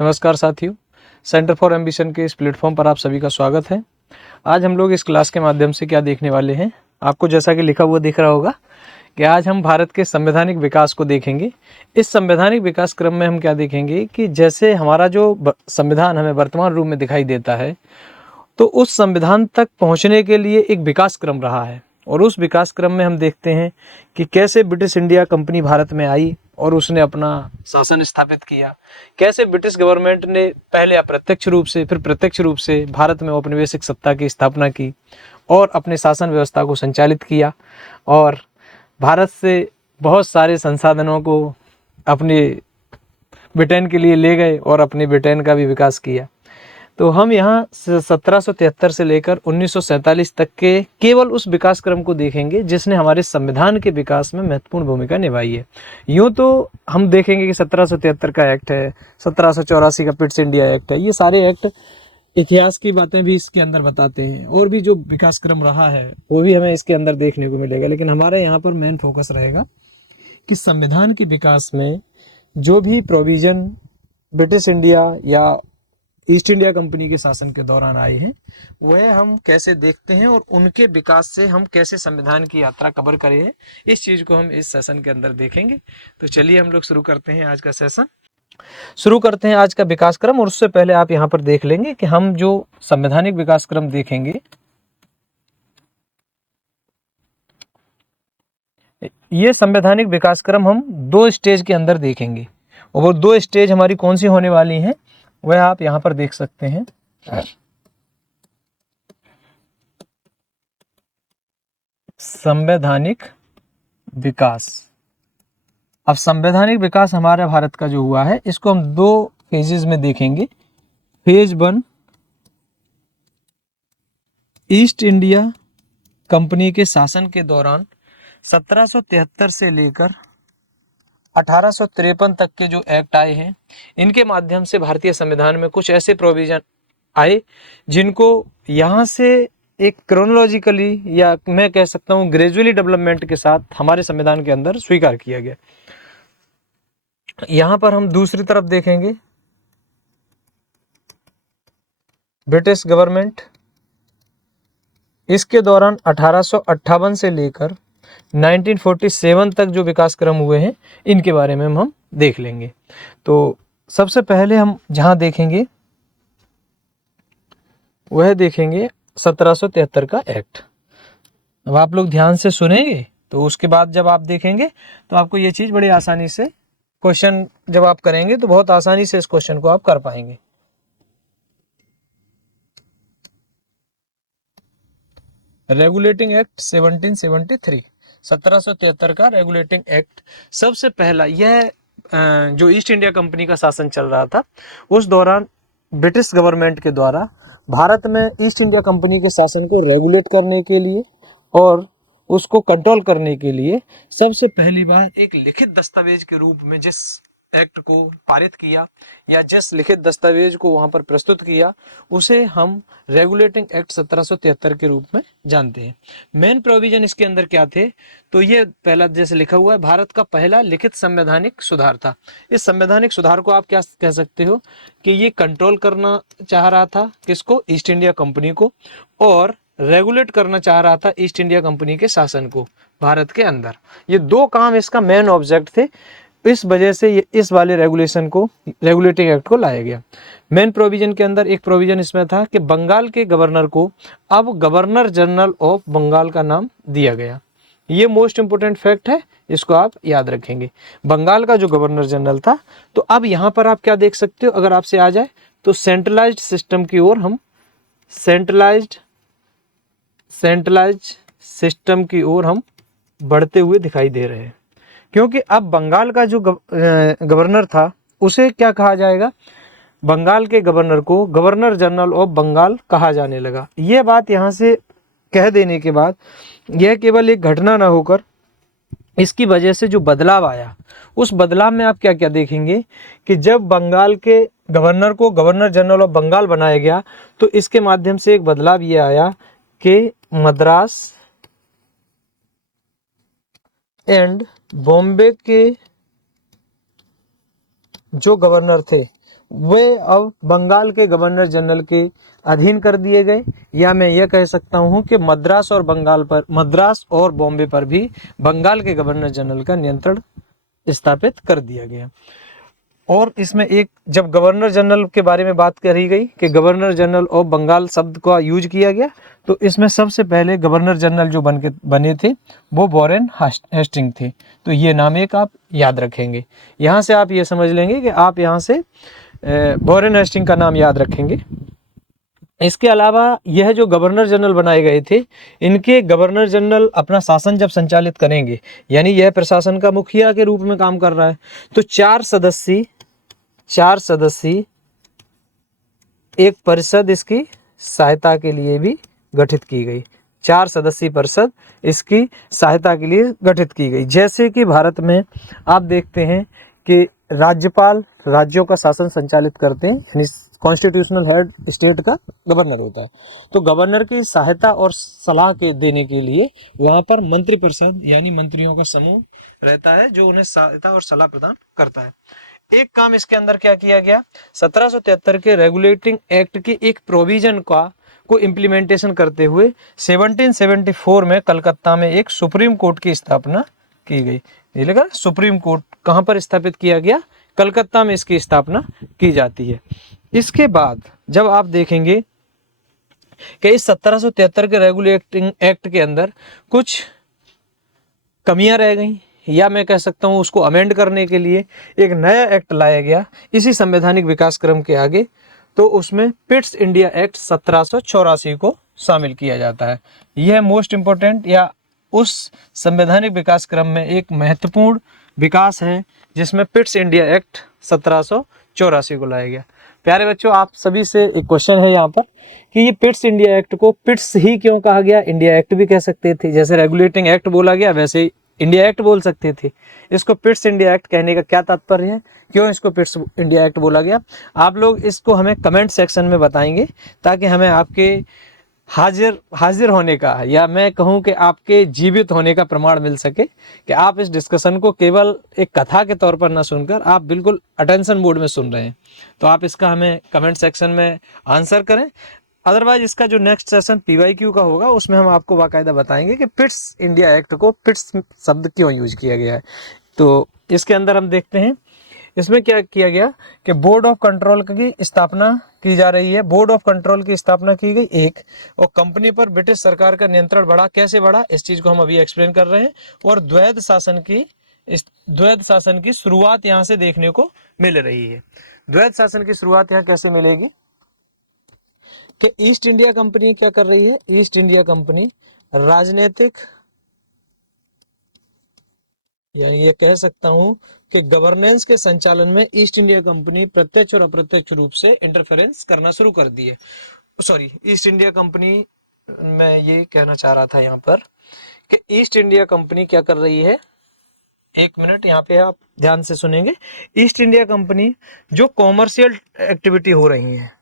नमस्कार साथियों, centre for ambition के इस प्लेटफॉर्म पर आप सभी का स्वागत है। आज हम लोग इस क्लास के माध्यम से क्या देखने वाले हैं, आपको जैसा कि लिखा हुआ दिख रहा होगा कि आज हम भारत के संवैधानिक विकास को देखेंगे। इस संवैधानिक विकास क्रम में हम क्या देखेंगे कि जैसे हमारा जो संविधान हमें वर्तमान रूप में दिखाई देता है, तो उस संविधान तक पहुंचने के लिए एक विकास क्रम रहा है। और उस विकास क्रम में हम देखते हैं कि कैसे ब्रिटिश इंडिया कंपनी भारत में आई और उसने अपना शासन स्थापित किया। कैसे ब्रिटिश गवर्नमेंट ने पहले अप्रत्यक्ष रूप से फिर प्रत्यक्ष रूप से भारत में औपनिवेशिक सत्ता की स्थापना की और अपने शासन व्यवस्था को संचालित किया और भारत से बहुत सारे संसाधनों को अपने ब्रिटेन के लिए ले गए और अपने ब्रिटेन का भी विकास किया। तो हम यहाँ 1773 से लेकर 1947 तक के केवल उस विकास क्रम को देखेंगे जिसने हमारे संविधान के विकास में महत्वपूर्ण भूमिका निभाई है। यूँ तो हम देखेंगे कि 1773 का एक्ट है, 1784 का पिट्स इंडिया एक्ट है, ये सारे एक्ट इतिहास की बातें भी इसके अंदर बताते हैं और भी जो विकास क्रम रहा है वो भी हमें इसके अंदर देखने को मिलेगा। लेकिन हमारे यहाँ पर मेन फोकस रहेगा कि संविधान के विकास में जो भी प्रोविजन ब्रिटिश इंडिया या ईस्ट इंडिया कंपनी के शासन के दौरान आए हैं वह हम कैसे देखते हैं और उनके विकास से हम कैसे संविधान की यात्रा कवर करे हैं, इस चीज को हम इस सेशन के अंदर देखेंगे। तो चलिए हम लोग शुरू करते हैं आज का सेशन। शुरू करते हैं आज का विकास क्रम। और उससे पहले आप यहाँ पर देख लेंगे कि हम जो संवैधानिक विकास क्रम देखेंगे, ये संवैधानिक विकास क्रम हम 2 स्टेज के अंदर देखेंगे और वो 2 स्टेज हमारी कौन सी होने वाली हैं वह आप यहाँ पर देख सकते हैं। संवैधानिक विकास। अब संवैधानिक विकास हमारे भारत का जो हुआ है इसको हम 2 फेजेस में देखेंगे। फेज 1 ईस्ट इंडिया कंपनी के शासन के दौरान 1773 से लेकर 1853 तक के जो एक्ट आए हैं, इनके माध्यम से भारतीय संविधान में कुछ ऐसे प्रोविजन आए जिनको यहाँ से एक क्रोनोलॉजिकली या मैं कह सकता हूँ ग्रेजुअली डेवलपमेंट के साथ हमारे संविधान के अंदर स्वीकार किया गया। यहाँ पर हम दूसरी तरफ देखेंगे ब्रिटिश गवर्नमेंट। इसके दौरान 1858 से लेकर 1947 तक जो विकास क्रम हुए हैं इनके बारे में हम देख लेंगे। तो सबसे पहले हम जहां देखेंगे वह देखेंगे 1773 का एक्ट। अब आप लोग ध्यान से सुनेंगे तो उसके बाद जब आप देखेंगे तो आपको ये चीज बड़ी आसानी से क्वेश्चन जब आप करेंगे तो बहुत आसानी से इस क्वेश्चन को आप कर पाएंगे। रेगुलेटिंग एक्ट 1773, 1773 का रेगुलेटिंग एक्ट। सबसे पहला यह जो ईस्ट इंडिया कंपनी का शासन चल रहा था उस दौरान ब्रिटिश गवर्नमेंट के द्वारा भारत में ईस्ट इंडिया कंपनी के शासन को रेगुलेट करने के लिए और उसको कंट्रोल करने के लिए सबसे पहली बार एक लिखित दस्तावेज के रूप में जिस एक्ट को पारित किया या जिस लिखित दस्तावेज को वहां पर प्रस्तुत किया उसे हम रेगुलेटिंग एक्ट 1773 के रूप में जानते हैं। मेन प्रोविजन इसके अंदर क्या थे, तो ये पहला जैसे लिखा हुआ है भारत का पहला लिखित संवैधानिक सुधार था। इस संवैधानिक सुधार को आप क्या कह सकते हो कि ये कंट्रोल करना चाह रहा था किसको, ईस्ट इंडिया कंपनी को, और रेगुलेट करना चाह रहा था ईस्ट इंडिया कंपनी के शासन को भारत के अंदर। ये 2 काम इसका मेन ऑब्जेक्ट थे। इस वजह से ये इस वाले रेगुलेशन को, रेगुलेटिंग एक्ट को लाया गया। मेन प्रोविजन के अंदर एक प्रोविजन इसमें था कि बंगाल के गवर्नर को अब गवर्नर जनरल ऑफ बंगाल का नाम दिया गया। ये मोस्ट इंपोर्टेंट फैक्ट है, इसको आप याद रखेंगे। बंगाल का जो गवर्नर जनरल था, तो अब यहां पर आप क्या देख सकते हो, अगर आपसे आ जाए तो सेंट्रलाइज्ड सिस्टम की ओर हम सेंट्रलाइज्ड सिस्टम की ओर हम बढ़ते हुए दिखाई दे रहे हैं। क्योंकि अब बंगाल का जो गवर्नर था उसे क्या कहा जाएगा, बंगाल के गवर्नर को गवर्नर जनरल ऑफ बंगाल कहा जाने लगा। यह बात यहाँ से कह देने के बाद यह केवल एक घटना ना होकर इसकी वजह से जो बदलाव आया, उस बदलाव में आप क्या क्या देखेंगे कि जब बंगाल के गवर्नर को गवर्नर जनरल ऑफ बंगाल बनाया गया तो इसके माध्यम से एक बदलाव ये आया कि मद्रास एंड बॉम्बे के जो गवर्नर थे वे अब बंगाल के गवर्नर जनरल के अधीन कर दिए गए, या मैं यह कह सकता हूं कि मद्रास और बॉम्बे पर भी बंगाल के गवर्नर जनरल का नियंत्रण स्थापित कर दिया गया। और इसमें एक, जब गवर्नर जनरल के बारे में बात करी गई कि गवर्नर जनरल ऑफ बंगाल शब्द का यूज किया गया, तो इसमें सबसे पहले गवर्नर जनरल जो बने थे वो वॉरेन हेस्टिंग थे। तो ये नाम एक आप याद रखेंगे, यहाँ से आप ये समझ लेंगे कि आप यहाँ से वॉरेन हेस्टिंग का नाम याद रखेंगे। इसके अलावा यह जो गवर्नर जनरल बनाए गए थे, इनके गवर्नर जनरल अपना शासन जब संचालित करेंगे, यानी यह प्रशासन का मुखिया के रूप में काम कर रहा है, तो चार सदस्यीय एक परिषद इसकी सहायता के लिए भी गठित की गई। 4 सदस्यीय परिषद इसकी सहायता के लिए गठित की गई। जैसे कि भारत में आप देखते हैं कि राज्यपाल राज्यों का शासन संचालित करते हैं, यानी कॉन्स्टिट्यूशनल हेड स्टेट का गवर्नर होता है। तो गवर्नर की सहायता और सलाह के देने के लिए वहां पर मंत्रिपरिषद यानी मंत्रियों का समूह रहता है, जो उन्हें सहायता और सलाह प्रदान करता है। एक काम इसके अंदर क्या किया गया, 1773 के रेगुलेटिंग एक्ट की एक प्रोविजन को इम्प्लीमेंटेशन करते हुए 1774 में कलकत्ता में एक सुप्रीम कोर्ट की स्थापना की गई। ये लगा, सुप्रीम कोर्ट कहां पर स्थापित किया गया, कलकत्ता में इसकी स्थापना की जाती है। इसके बाद जब आप देखेंगे कि इस 1773 के रेगुलेटिंग एक्ट के अंदर कुछ कमियां रह गई, या मैं कह सकता हूं उसको अमेंड करने के लिए एक नया एक्ट लाया गया इसी संवैधानिक विकास क्रम के आगे, तो उसमें पिट्स इंडिया एक्ट 1784 को शामिल किया जाता है। यह मोस्ट इंपोर्टेंट या उस संवैधानिक विकास क्रम में एक महत्वपूर्ण विकास है, जिसमें पिट्स इंडिया एक्ट 1784 को लाया गया। प्यारे बच्चों, आप सभी से एक क्वेश्चन है यहाँ पर कि ये पिट्स इंडिया एक्ट को पिट्स ही क्यों कहा गया, इंडिया एक्ट भी कह सकते थे, जैसे रेगुलेटिंग एक्ट बोला गया वैसे इंडिया एक्ट बोल सकते थे। इसको पिट्स इंडिया एक्ट कहने का क्या तात्पर्य है, क्यों इसको पिट्स इंडिया एक्ट बोला गया, आप लोग इसको हमें कमेंट सेक्शन में बताएंगे, ताकि हमें आपके हाजिर होने का, या मैं कहूं कि आपके जीवित होने का प्रमाण मिल सके, कि आप इस डिस्कशन को केवल एक कथा के तौर पर ना सुनकर आप बिल्कुल अटेंशन मोड में सुन रहे हैं। तो आप इसका हमें कमेंट सेक्शन में आंसर करें। अदरवाइज इसका जो नेक्स्ट सेशन PYQ का होगा, उसमें हम आपको बाकायदा बताएंगे कि पिट्स इंडिया एक्ट को पिट्स शब्द क्यों यूज किया गया है। तो इसके अंदर हम देखते हैं इसमें क्या किया गया कि बोर्ड ऑफ कंट्रोल की स्थापना की जा रही है। बोर्ड ऑफ कंट्रोल की स्थापना की गई एक, और कंपनी पर ब्रिटिश सरकार का नियंत्रण बढ़ा। कैसे बढ़ा, इस चीज को हम अभी एक्सप्लेन कर रहे हैं। और द्वैध शासन की शुरुआत यहाँ से देखने को मिल रही है। द्वैध शासन की शुरुआत यहाँ कैसे मिलेगी कि ईस्ट इंडिया कंपनी क्या कर रही है, ईस्ट इंडिया कंपनी राजनीतिक, यानी ये कह सकता हूं कि गवर्नेंस के संचालन में ईस्ट इंडिया कंपनी प्रत्यक्ष और अप्रत्यक्ष रूप से इंटरफेरेंस करना शुरू कर दी है। सॉरी, ईस्ट इंडिया कंपनी, मैं ये कहना चाह रहा था यहाँ पर कि ईस्ट इंडिया कंपनी क्या कर रही है, एक मिनट यहाँ पे आप ध्यान से सुनेंगे। ईस्ट इंडिया कंपनी जो कॉमर्शियल एक्टिविटी हो रही है,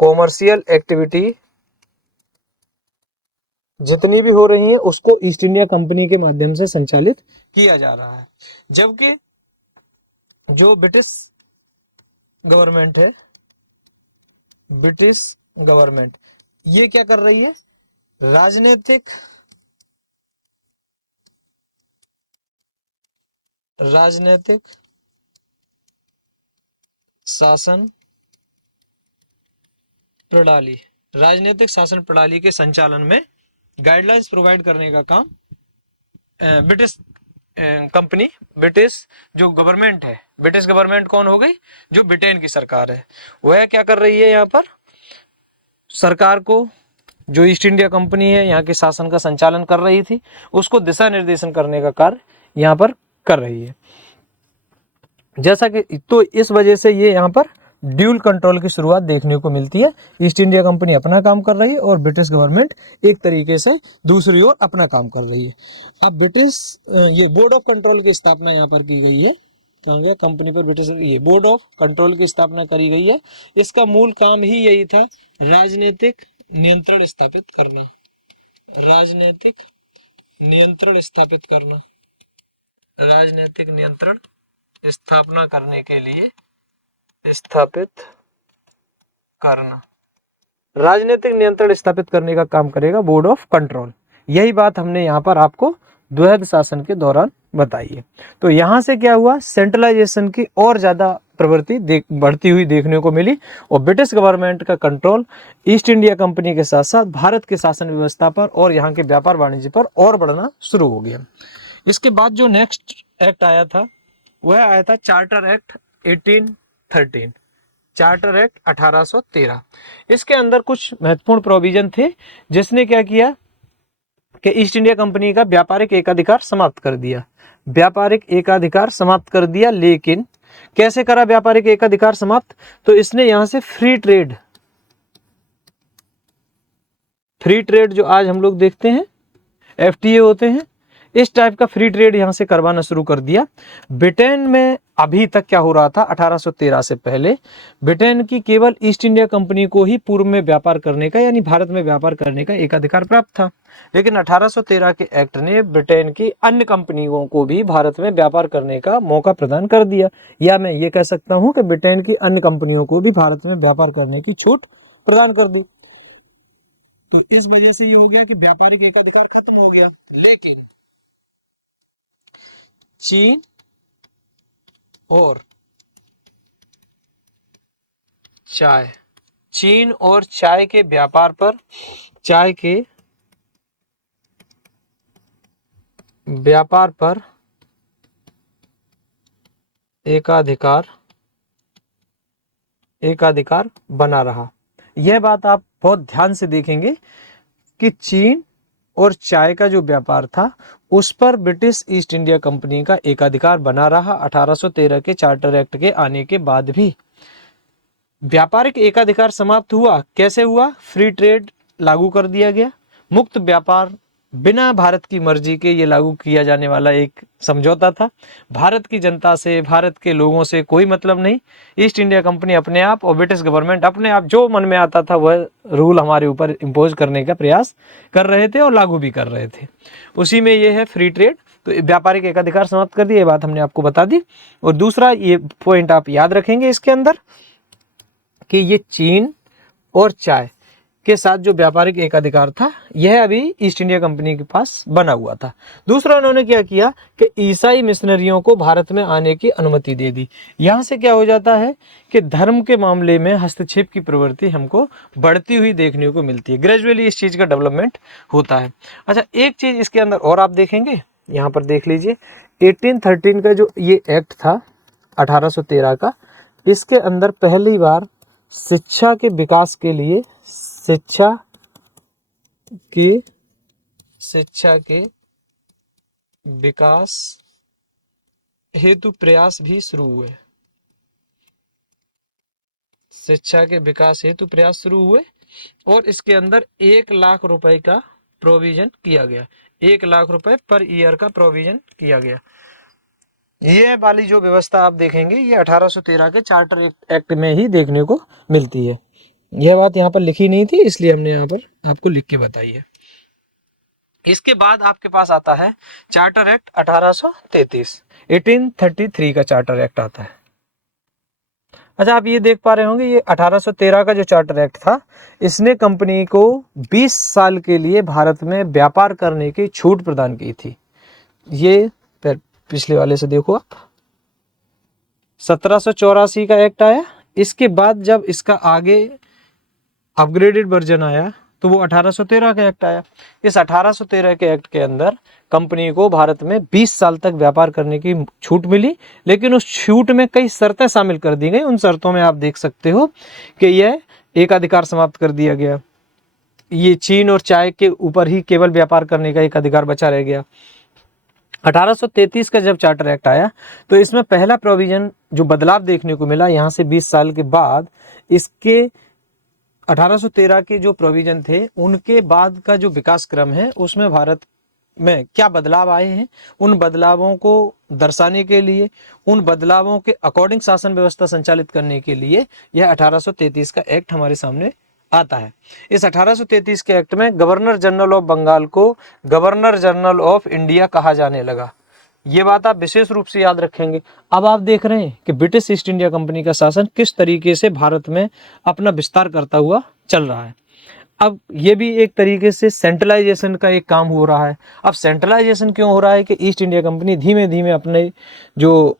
कॉमर्शियल एक्टिविटी जितनी भी हो रही है उसको ईस्ट इंडिया कंपनी के माध्यम से संचालित किया जा रहा है। जबकि जो ब्रिटिश गवर्नमेंट है, ब्रिटिश गवर्नमेंट ये क्या कर रही है, राजनीतिक शासन प्रणाली, राजनीतिक शासन प्रणाली के संचालन में गाइडलाइंस प्रोवाइड करने का काम ब्रिटिश कंपनी, ब्रिटिश जो गवर्नमेंट है, ब्रिटिश गवर्नमेंट कौन हो गई, जो ब्रिटेन की सरकार है, वह क्या कर रही है, यहाँ पर सरकार को, जो ईस्ट इंडिया कंपनी है यहाँ के शासन का संचालन कर रही थी, उसको दिशा निर्देशन करने का कार्य यहाँ पर कर रही है। जैसा कि, तो इस वजह से ये यहाँ पर ड्यूल कंट्रोल की शुरुआत देखने को मिलती है। ईस्ट इंडिया कंपनी अपना काम कर रही है और ब्रिटिश गवर्नमेंट एक तरीके से दूसरी ओर अपना काम कर रही है। अब ब्रिटिश ये बोर्ड ऑफ कंट्रोल की स्थापना यहाँ पर की गई है, कहाँ गया, कंपनी पर ब्रिटिश, ये बोर्ड ऑफ कंट्रोल की स्थापना करी गई है। इसका मूल काम ही यही था, राजनीतिक नियंत्रण स्थापित करना, राजनीतिक नियंत्रण स्थापित करना, राजनीतिक नियंत्रण स्थापना करने के लिए स्थापित करना, राजनीतिक नियंत्रण स्थापित करने का काम करेगा बोर्ड ऑफ कंट्रोल। यही बात हमने यहाँ पर आपको द्वैध शासन के दौरान बताई है। तो यहाँ से क्या हुआ, सेंट्रलाइजेशन की और ज्यादा प्रवृत्ति बढ़ती हुई देखने को मिली और ब्रिटिश गवर्नमेंट का कंट्रोल ईस्ट इंडिया कंपनी के साथ साथ भारत के शासन व्यवस्था पर और यहाँ के व्यापार वाणिज्य पर और बढ़ना शुरू हो गया। इसके बाद जो नेक्स्ट एक्ट आया था वह आया था चार्टर एक्ट 1813, चार्टर एक्ट 1813। इसके अंदर कुछ महत्वपूर्ण प्रोविजन थे जिसने क्या किया कि ईस्ट इंडिया कंपनी का व्यापारिक एकाधिकार समाप्त कर दिया, व्यापारिक एकाधिकार समाप्त कर दिया। लेकिन कैसे करा व्यापारिक एकाधिकार समाप्त, तो इसने यहां से फ्री ट्रेड जो आज हम लोग देखते हैं एफटीए होते हैं, इस टाइप का फ्री ट्रेड यहां से करवाना शुरू कर दिया। ब्रिटेन में अभी तक क्या हो रहा था, 1813 से पहले ब्रिटेन की केवल ईस्ट इंडिया कंपनी को ही पूर्व में व्यापार करने का यानी भारत में व्यापार करने का एकाधिकार प्राप्त था। लेकिन 1813 के एक्ट ने ब्रिटेन की अन्य कंपनियों को भी भारत में व्यापार करने का मौका प्रदान कर दिया, या मैं ये कह सकता हूं कि ब्रिटेन की अन्य कंपनियों को भी भारत में व्यापार करने की छूट प्रदान कर दी। तो इस वजह से ये हो गया कि व्यापारिक एकाधिकार खत्म हो गया। लेकिन चीन और चाय, चीन और चाय के व्यापार पर, चाय के व्यापार पर एकाधिकार बना रहा। यह बात आप बहुत ध्यान से देखेंगे कि चीन और चाय का जो व्यापार था उस पर ब्रिटिश ईस्ट इंडिया कंपनी का एकाधिकार बना रहा 1813 के चार्टर एक्ट के आने के बाद भी। व्यापारिक एकाधिकार समाप्त हुआ, कैसे हुआ, फ्री ट्रेड लागू कर दिया गया, मुक्त व्यापार बिना भारत की मर्जी के ये लागू किया जाने वाला एक समझौता था। भारत की जनता से, भारत के लोगों से कोई मतलब नहीं। ईस्ट इंडिया कंपनी अपने आप और ब्रिटिश गवर्नमेंट अपने आप जो मन में आता था वह रूल हमारे ऊपर इम्पोज करने का प्रयास कर रहे थे और लागू भी कर रहे थे। उसी में ये है फ्री ट्रेड। तो व्यापारिक एकाधिकार समाप्त कर दिया, ये बात हमने आपको बता दी। और दूसरा ये पॉइंट आप याद रखेंगे इसके अंदर कि ये चीन और चाय के साथ जो व्यापारिक एकाधिकार था यह अभी ईस्ट इंडिया कंपनी के पास बना हुआ था। दूसरा उन्होंने क्या किया कि ईसाई मिशनरियों को भारत में आने की अनुमति दे दी। यहां से क्या हो जाता है कि धर्म के मामले में हस्तक्षेप की प्रवृत्ति हमको बढ़ती हुई देखने को मिलती है। ग्रेजुअली इस चीज का डेवलपमेंट होता है। अच्छा, एक चीज इसके अंदर और आप देखेंगे, यहाँ पर देख लीजिए 1813 का जो ये एक्ट था 1813 का, इसके अंदर पहली बार शिक्षा के विकास के लिए शिक्षा के विकास हेतु प्रयास भी शुरू हुए। शिक्षा के विकास हेतु प्रयास शुरू हुए और इसके अंदर 1,00,000 रुपए का प्रोविजन किया गया। 1,00,000 रुपए पर ईयर का प्रोविजन किया गया। ये वाली जो व्यवस्था आप देखेंगे ये 1813 के चार्टर एक्ट में ही देखने को मिलती है। यह बात यहाँ पर लिखी नहीं थी, इसलिए हमने यहाँ पर आपको लिख के बताई है। इसके बाद आपके पास आता है चार्टर एक्ट 1833, 1833 का चार्टर एक्ट आता है। अच्छा, आप ये देख पा रहे होंगे ये 1813 का जो चार्टर एक्ट था इसने कंपनी को 20 साल के लिए भारत में व्यापार करने की छूट प्रदान की थी। ये पिछले वाले से देखो आप, 1784 का एक्ट आया। इसके बाद जब इसका आगे अपग्रेडेड वर्जन आया तो वो 1813 का एक्ट आया। इस 1813 के एक्ट के अंदर कंपनी को भारत में 20 साल तक व्यापार करने की छूट मिली, लेकिन उस छूट में कई शर्तें शामिल कर दी गई। उन शर्तों में आप देख सकते हो कि यह एकाधिकार समाप्त कर दिया गया। ये चीन और चाय के ऊपर ही केवल व्यापार करने का एक अधिकार बचा रह गया। 1833 का जब चार्टर एक्ट आया तो इसमें पहला प्रोविजन जो बदलाव देखने को मिला, यहाँ से 20 साल के बाद इसके 1813 के जो प्रोविजन थे उनके बाद का जो विकास क्रम है उसमें भारत में क्या बदलाव आए हैं, उन बदलावों को दर्शाने के लिए, उन बदलावों के अकॉर्डिंग शासन व्यवस्था संचालित करने के लिए यह 1833 का एक्ट हमारे सामने आता है। इस 1833 के एक्ट में गवर्नर जनरल ऑफ बंगाल को गवर्नर जनरल ऑफ इंडिया कहा जाने लगा। ये बात आप विशेष रूप से याद रखेंगे। अब आप देख रहे हैं कि ब्रिटिश ईस्ट इंडिया कंपनी का शासन किस तरीके से भारत में अपना विस्तार करता हुआ चल रहा है। अब ये भी एक तरीके से सेंट्रलाइजेशन का एक काम हो रहा है। अब सेंट्रलाइजेशन क्यों हो रहा है कि ईस्ट इंडिया कंपनी धीमे धीमे अपने जो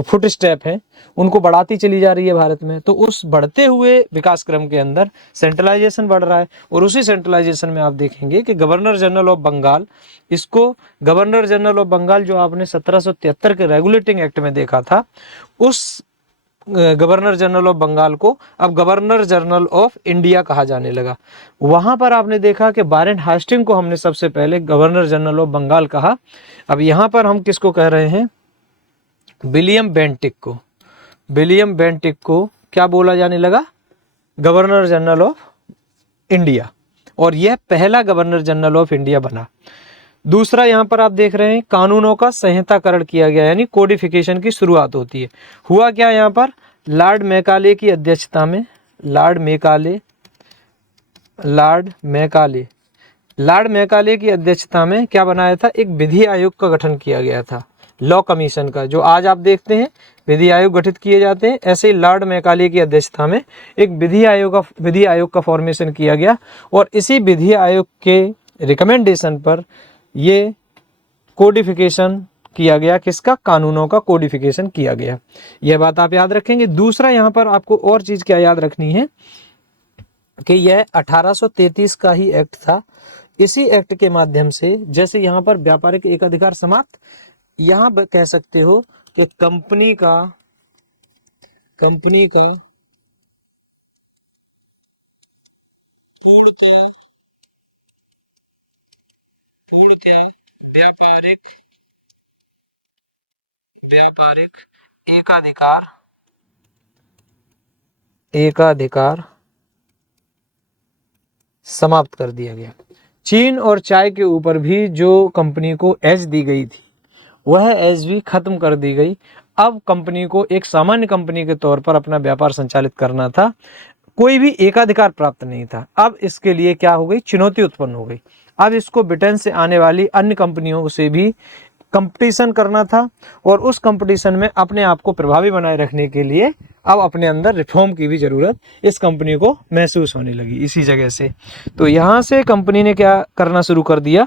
फुट स्टेप हैं उनको बढ़ाती चली जा रही है भारत में। तो उस बढ़ते हुए विकास क्रम के अंदर सेंट्रलाइजेशन बढ़ रहा है, और उसी सेंट्रलाइजेशन में आप देखेंगे कि गवर्नर जनरल ऑफ बंगाल, इसको गवर्नर जनरल ऑफ बंगाल जो आपने 1773 के रेगुलेटिंग एक्ट में देखा था, उस गवर्नर जनरल ऑफ बंगाल को अब गवर्नर जनरल ऑफ इंडिया कहा जाने लगा। वहां पर आपने देखा कि वारेन हास्टिंग को हमने सबसे पहले गवर्नर जनरल ऑफ बंगाल कहा। अब यहां पर हम किसको कह रहे हैं? विलियम बेंटिक को। विलियम बेंटिक को क्या बोला जाने लगा? गवर्नर जनरल ऑफ इंडिया, और यह पहला गवर्नर जनरल ऑफ इंडिया बना। दूसरा यहां पर आप देख रहे हैं कानूनों का संहिताकरण किया गया, यानी कोडिफिकेशन की शुरुआत होती है। हुआ क्या यहां पर? लॉर्ड मैकाले की अध्यक्षता में, लॉर्ड मैकाले की अध्यक्षता में क्या बनाया था? एक विधि आयोग का गठन किया गया था, लॉ कमीशन का। जो आज आप देखते हैं विधि आयोग गठित किए जाते हैं, ऐसे ही लॉर्ड मैकाले की अध्यक्षता में एक विधि आयोग का फॉर्मेशन किया गया, और इसी विधि आयोग के रिकमेंडेशन पर ये कोडिफिकेशन किया गया। किसका? कानूनों का कोडिफिकेशन किया गया। यह बात आप याद रखेंगे। दूसरा यहाँ पर आपको और चीज क्या याद रखनी है कि यह 1833 का ही एक्ट था। इसी एक्ट के माध्यम से, जैसे यहाँ पर व्यापारिक एकाधिकार समाप्त, यहाँ कह सकते हो कि कंपनी का पूर्णतः व्यापारिक एकाधिकार समाप्त कर दिया गया। चीन और चाय के ऊपर भी जो कंपनी को एज दी गई थी, वह एज भी खत्म कर दी गई। अब कंपनी को एक सामान्य कंपनी के तौर पर अपना व्यापार संचालित करना था, कोई भी एकाधिकार प्राप्त नहीं था। अब इसके लिए क्या हो गई? चुनौती उत्पन्न हो गई। अब इसको ब्रिटेन से आने वाली अन्य कंपनियों से भी कंपटीशन करना था, और उस कंपटीशन में अपने आप को प्रभावी बनाए रखने के लिए अब अपने अंदर रिफॉर्म की भी जरूरत इस कंपनी को महसूस होने लगी। इसी जगह से तो यहाँ से कंपनी ने क्या करना शुरू कर दिया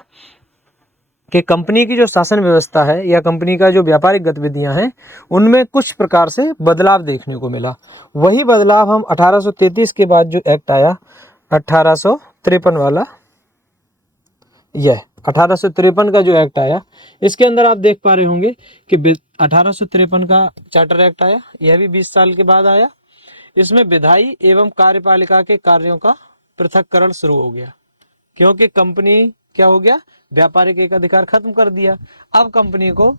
कि कंपनी की जो शासन व्यवस्था है या कंपनी का जो व्यापारिक गतिविधियां हैं, उनमें कुछ प्रकार से बदलाव देखने को मिला। वही बदलाव हम 1833 के बाद जो एक्ट आया, 1853 वाला, यह 1853 का जो एक्ट आया, इसके अंदर आप देख पा रहे होंगे कि 1853 का चार्टर एक्ट आया। यह भी 20 साल के बाद आया। इसमें विधायी एवं कार्यपालिका के कार्यों का पृथक्करण शुरू हो गया, क्योंकि कंपनी क्या हो गया? व्यापारिक एकाधिकार खत्म कर दिया। अब कंपनी को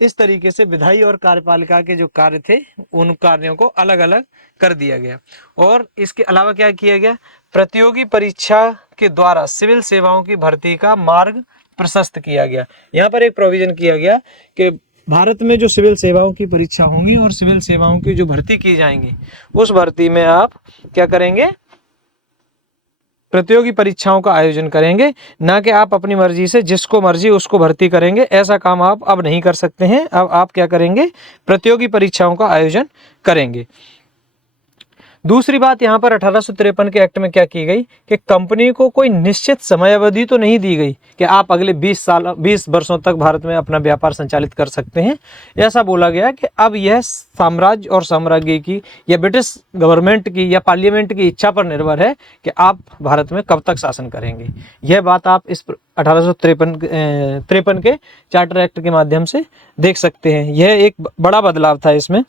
इस तरीके से विधायी और कार्यपालिका के जो कार्य थे, उन कार्यों को अलग अलग कर दिया गया। और इसके अलावा क्या किया गया? प्रतियोगी परीक्षा के द्वारा सिविल सेवाओं की भर्ती का मार्ग प्रशस्त किया गया। यहाँ पर एक प्रोविजन किया गया कि भारत में जो सिविल सेवाओं की परीक्षा होंगी और सिविल सेवाओं की जो भर्ती की जाएंगी, उस भर्ती में आप क्या करेंगे? प्रतियोगी परीक्षाओं का आयोजन करेंगे, ना कि आप अपनी मर्जी से जिसको मर्जी उसको भर्ती करेंगे। ऐसा काम आप अब नहीं कर सकते हैं। अब आप क्या करेंगे? प्रतियोगी परीक्षाओं का आयोजन करेंगे। दूसरी बात यहाँ पर 1853 के एक्ट में क्या की गई कि कंपनी को कोई निश्चित समय अवधि तो नहीं दी गई कि आप अगले 20 वर्षों तक भारत में अपना व्यापार संचालित कर सकते हैं। ऐसा बोला गया कि अब यह साम्राज्य और साम्राज्य की या ब्रिटिश गवर्नमेंट की या पार्लियामेंट की इच्छा पर निर्भर है कि आप भारत में कब तक शासन करेंगे। यह बात आप इस 1853 के चार्टर एक्ट के माध्यम से देख सकते हैं। यह एक बड़ा बदलाव था इसमें।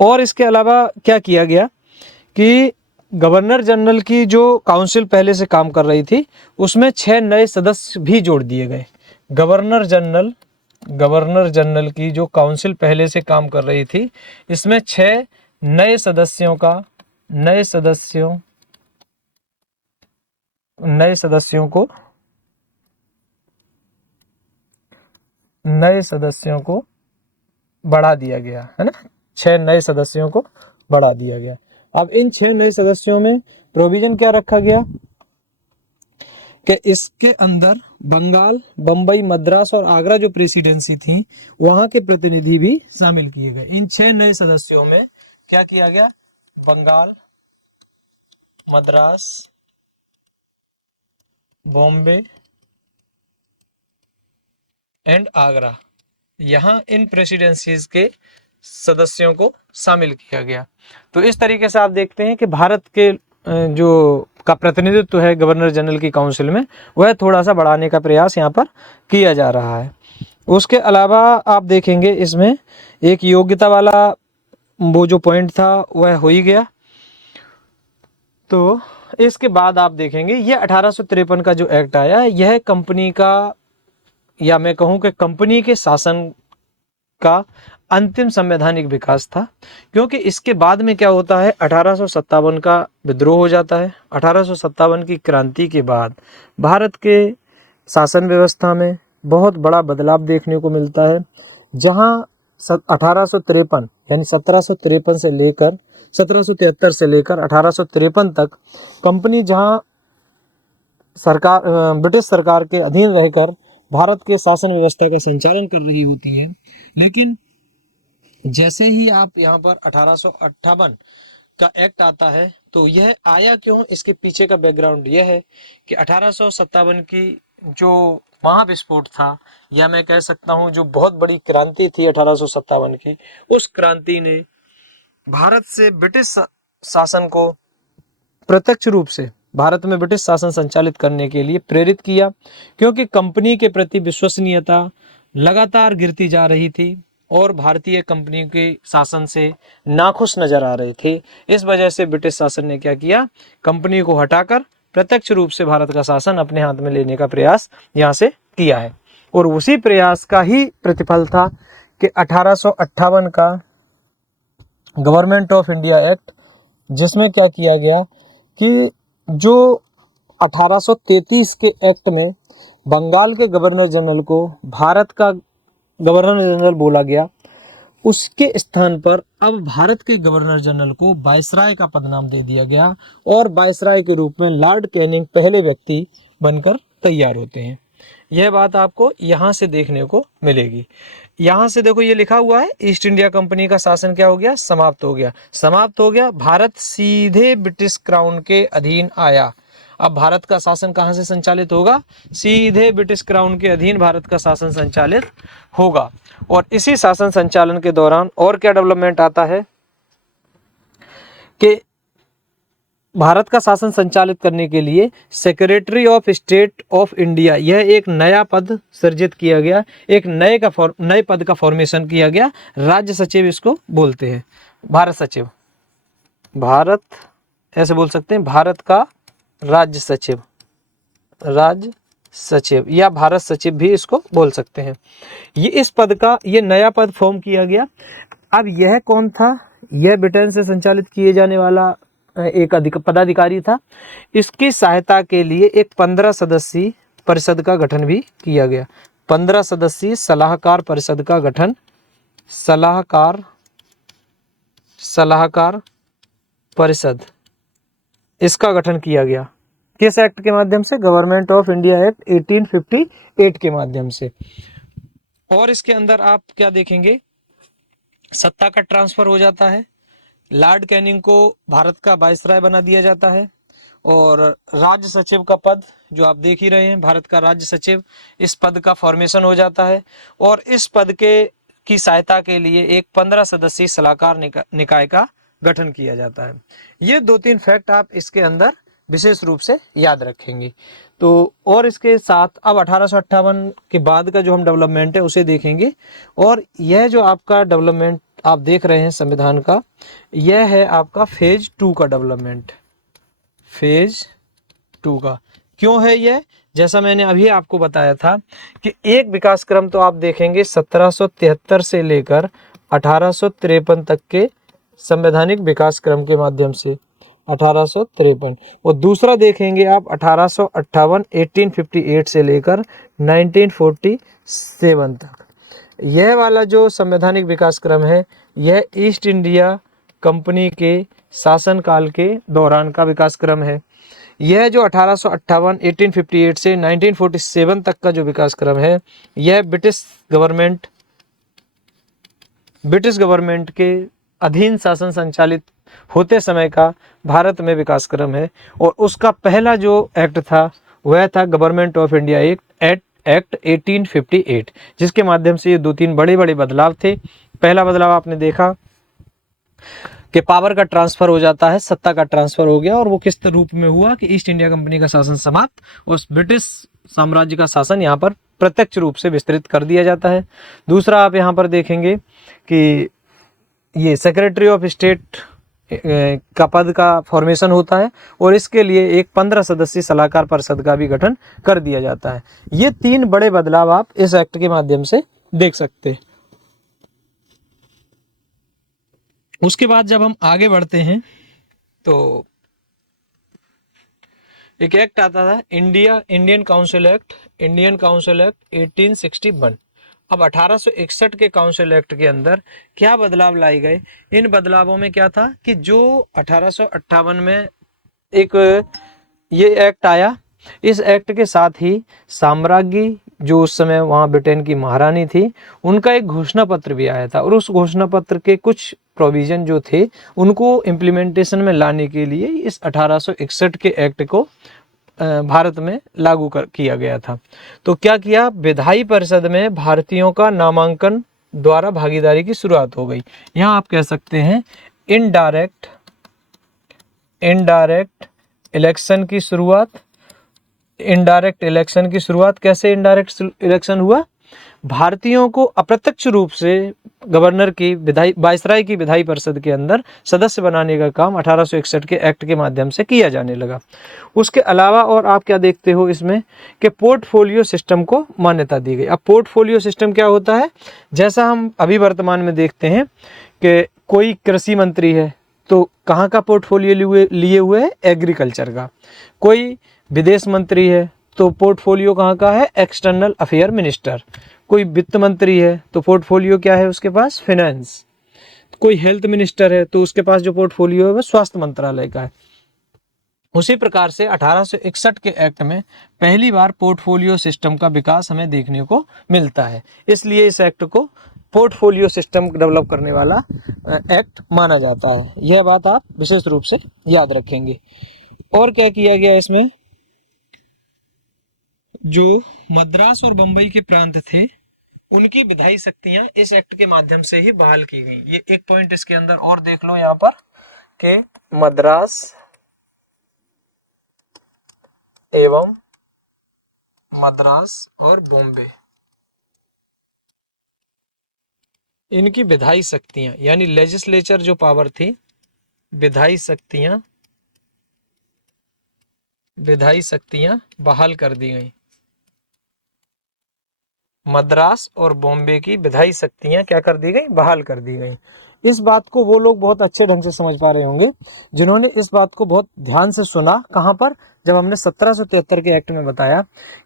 और इसके अलावा क्या किया गया कि गवर्नर जनरल की जो काउंसिल पहले से काम कर रही थी, उसमें 6 नए सदस्य भी जोड़ दिए गए। गवर्नर जनरल की जो काउंसिल पहले से काम कर रही थी, इसमें 6 नए सदस्यों को बढ़ा दिया गया है ना। 6 नए सदस्यों को बढ़ा दिया गया। अब इन 6 नए सदस्यों में प्रोविजन क्या रखा गया कि इसके अंदर बंगाल, बंबई, मद्रास और आगरा जो प्रेसिडेंसी थी वहां के प्रतिनिधि भी शामिल किए गए। इन 6 नए सदस्यों में क्या किया गया? बंगाल, मद्रास, बॉम्बे एंड आगरा, यहाँ इन प्रेसिडेंसीज के सदस्यों को शामिल किया गया। तो इस तरीके से आप देखते हैं कि भारत के जो का प्रतिनिधित्व है गवर्नर जनरल की काउंसिल में, वह थोड़ा सा बढ़ाने का प्रयास यहाँ पर किया जा रहा है। उसके अलावा आप देखेंगे इसमें एक योग्यता वाला वो जो पॉइंट था वह हो ही गया। तो इसके बाद आप देखेंगे ये 1853 का जो एक्ट आया, यह कंपनी का, या मैं कहूँ कि कंपनी के शासन का अंतिम संवैधानिक विकास था। क्योंकि इसके बाद में क्या होता है, 1857 का विद्रोह हो जाता है। 1857 की क्रांति के बाद भारत के शासन व्यवस्था में बहुत बड़ा बदलाव देखने को मिलता है, जहां 1853 यानी 1753 से लेकर 1773 से लेकर 1853 तक कंपनी जहां सरकार ब्रिटिश सरकार के अधीन रहकर भारत के शासन व्यवस्था का संचालन कर रही होती है। लेकिन जैसे ही आप यहाँ पर 1858 का एक्ट आता है, तो यह आया क्यों, इसके पीछे का बैकग्राउंड यह है कि 1857 की जो महाविस्फोट था, या मैं कह सकता हूँ जो बहुत बड़ी क्रांति थी 1857 की, उस क्रांति ने भारत से ब्रिटिश शासन को प्रत्यक्ष रूप से भारत में ब्रिटिश शासन संचालित करने के लिए प्रेरित किया। क्योंकि कंपनी के प्रति विश्वसनीयता लगातार गिरती जा रही थी और भारतीय कंपनी के शासन से नाखुश नजर आ रहे थे। इस वजह से ब्रिटिश शासन ने क्या किया, कंपनी को हटाकर प्रत्यक्ष रूप से भारत का शासन अपने हाथ में लेने का प्रयास यहाँ से किया है। और उसी प्रयास का ही प्रतिफल था कि 1858 का गवर्नमेंट ऑफ इंडिया एक्ट, जिसमें क्या किया गया कि जो 1833 के एक्ट में बंगाल के गवर्नर जनरल को भारत का गवर्नर जनरल बोला गया, उसके स्थान पर अब भारत के गवर्नर जनरल को वायसराय का पदनाम दे दिया गया और वायसराय के रूप में लॉर्ड कैनिंग पहले व्यक्ति बनकर तैयार होते हैं। यह बात आपको यहाँ से देखने को मिलेगी। यहाँ से देखो ये लिखा हुआ है, ईस्ट इंडिया कंपनी का शासन क्या हो गया, समाप्त हो गया। समाप्त हो गया, भारत सीधे ब्रिटिश क्राउन के अधीन आया। अब भारत का शासन कहाँ से संचालित होगा, सीधे ब्रिटिश क्राउन के अधीन भारत का शासन संचालित होगा। और इसी शासन संचालन के दौरान और क्या डेवलपमेंट आता है कि भारत का शासन संचालित करने के लिए secretary of state of India, यह एक नया पद सृजित किया गया, एक नए पद का फॉर्मेशन किया गया। राज्य सचिव इसको बोलते हैं, भारत सचिव, भारत ऐसे बोल सकते हैं, भारत का राज्य सचिव, राज्य सचिव या भारत सचिव भी इसको बोल सकते हैं। ये इस पद का ये नया पद फॉर्म किया गया। अब यह कौन था, यह ब्रिटेन से संचालित किए जाने वाला एक पदाधिकारी था। इसकी सहायता के लिए एक 15 सदस्यीय परिषद का गठन भी किया गया। 15 सदस्यीय सलाहकार परिषद का गठन, सलाहकार परिषद, इसका गठन किया गया। किस एक्ट के माध्यम से, गवर्नमेंट ऑफ इंडिया एक्ट 1858 के माध्यम से। और इसके अंदर आप क्या देखेंगे, सत्ता का ट्रांसफर हो जाता है, लॉर्ड कैनिंग को भारत का वायसराय बना दिया जाता है और राज्य सचिव का पद जो आप देख ही रहे हैं, भारत का राज्य सचिव, इस पद का फॉर्मेशन हो जाता है। और इस पद की सहायता के लिए एक 15 सदस्यीय सलाहकार निकाय का गठन किया जाता है। ये 2-3 फैक्ट आप इसके अंदर विशेष रूप से याद रखेंगे। तो और इसके साथ अब 1858 के बाद का जो हम डेवलपमेंट है उसे देखेंगे। और यह जो आपका डेवलपमेंट आप देख रहे हैं संविधान का, यह है आपका फेज 2 का डेवलपमेंट। फेज 2 का क्यों है यह, जैसा मैंने अभी आपको बताया था कि एक विकास क्रम तो आप देखेंगे 1773 से लेकर 1853 तक के संवैधानिक विकास क्रम के माध्यम से 1853, और दूसरा देखेंगे आप 1858 से लेकर 1947 तक। यह वाला जो संवैधानिक विकास क्रम है, यह ईस्ट इंडिया कंपनी के शासनकाल के दौरान का विकास क्रम है। यह जो 1858 1858 से 1947 तक का जो विकास क्रम है, यह ब्रिटिश गवर्नमेंट के अधीन शासन संचालित होते समय का भारत में विकास क्रम है। और उसका पहला जो एक्ट था वह था गवर्नमेंट ऑफ इंडिया एक्ट 1858, जिसके माध्यम से ये दो तीन बड़े बड़े बदलाव थे। पहला बदलाव आपने देखा कि पावर का ट्रांसफर हो जाता है, सत्ता का ट्रांसफर हो गया, और वो किस रूप में हुआ कि ईस्ट इंडिया कंपनी का शासन समाप्त, उस ब्रिटिश साम्राज्य का शासन यहाँ पर प्रत्यक्ष रूप से विस्तृत कर दिया जाता है। दूसरा आप यहाँ पर देखेंगे कि ये सेक्रेटरी ऑफ स्टेट का पद का फॉर्मेशन होता है, और इसके लिए एक 15 सदस्यीय सलाहकार परिषद का भी गठन कर दिया जाता है। ये तीन बड़े बदलाव आप इस एक्ट के माध्यम से देख सकते हैं। उसके बाद जब हम आगे बढ़ते हैं तो एक एक्ट आता था इंडियन काउंसिल एक्ट 1861। अब 1861 के काउंसिल एक्ट के अंदर क्या बदलाव लाए गए? इन बदलावों में क्या था कि जो 1858 में एक ये एक्ट आया, इस एक्ट के साथ ही साम्राज्ञी जो उस समय वहां ब्रिटेन की महारानी थी, उनका एक घोषणा पत्र भी आया था, और उस घोषणा पत्र के कुछ प्रोविजन जो थे उनको इम्प्लीमेंटेशन में लाने के लिए इस 1861 के एक्ट को भारत में लागू किया गया था। तो क्या किया, विधायी परिषद में भारतीयों का नामांकन द्वारा भागीदारी की शुरुआत हो गई। यहाँ आप कह सकते हैं इनडायरेक्ट इलेक्शन की शुरुआत। इनडायरेक्ट इलेक्शन की शुरुआत कैसे इनडायरेक्ट इलेक्शन हुआ? भारतीयों को अप्रत्यक्ष रूप से गवर्नर की वायसराय की विधायी परिषद के अंदर सदस्य बनाने का काम 1861 के एक्ट के माध्यम से किया जाने लगा। उसके अलावा और आप क्या देखते हो इसमें कि पोर्टफोलियो सिस्टम को मान्यता दी गई। अब पोर्टफोलियो सिस्टम क्या होता है? जैसा हम अभी वर्तमान में देखते हैं कि कोई कृषि मंत्री है तो कहाँ का पोर्टफोलियो लिए हुए है? एग्रीकल्चर का। कोई विदेश मंत्री है तो पोर्टफोलियो कहाँ का है? External affair minister. कोई वित्त मंत्री है तो पोर्टफोलियो क्या है उसके पास? फाइनेंस। कोई हेल्थ मिनिस्टर है तो उसके पास जो पोर्टफोलियो है वो स्वास्थ्य मंत्रालय का है। उसी प्रकार से 1861 के एक्ट में पहली बार पोर्टफोलियो सिस्टम का विकास हमें देखने को मिलता है। इसलिए इस एक्ट को पोर्टफोलियो सिस्टम डेवलप करने वाला एक्ट माना जाता है। यह बात आप विशेष रूप से याद रखेंगे। और क्या किया गया इसमें? जो मद्रास और बंबई के प्रांत थे उनकी विधायी शक्तियां इस एक्ट के माध्यम से ही बहाल की गई। ये एक पॉइंट इसके अंदर और देख लो यहाँ पर कि मद्रास और बॉम्बे, इनकी विधायी शक्तियां यानी लेजिस्लेचर जो पावर थी, विधायी शक्तियां बहाल कर दी गई। मद्रास और बॉम्बे की विधायी शक्तियां क्या कर दी गई? बहाल कर दी गई। इस बात को वो लोग बहुत अच्छे ढंग से समझ पा रहे होंगे जिन्होंने इस बात को बहुत ध्यान से सुना। कहां पर? जब हमने 1773 के एक्ट में बताया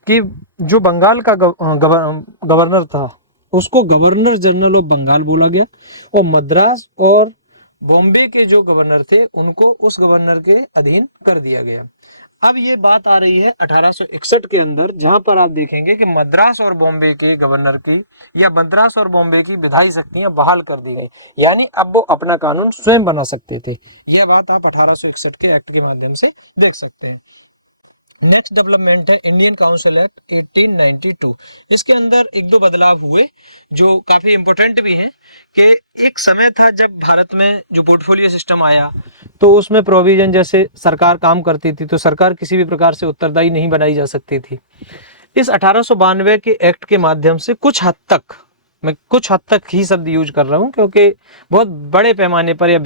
कि जो बंगाल का गवर्नर था उसको गवर्नर जनरल ऑफ बंगाल बोला गया, और मद्रास और बॉम्बे के जो गवर्नर थे उनको उस गवर्नर के अधीन कर दिया गया। अब ये बात आ रही है 1861 के अंदर, जहां पर आप देखेंगे कि मद्रास और बॉम्बे के गवर्नर की या मद्रास और बॉम्बे की विधायी शक्तियां बहाल कर दी गई, यानी अब वो अपना कानून स्वयं बना सकते थे। यह बात आप 1861 के एक्ट के माध्यम से देख सकते हैं। नेक्स्ट डेवलपमेंट है इंडियन काउंसिल एक्ट 1892। इसके अंदर एक दो बदलाव हुए जो काफी इंपॉर्टेंट भी हैं कि एक समय था जब भारत में जो पोर्टफोलियो सिस्टम आया तो उसमें प्रोविजन, जैसे सरकार काम करती थी तो सरकार किसी भी प्रकार से उत्तरदायी नहीं बनाई जा सकती थी। इस 1892 के एक्ट के माध्यम से कुछ हद तक, मैं कुछ हद तक ही शब्द यूज कर रहा हूं क्योंकि बहुत बड़े पैमाने पर या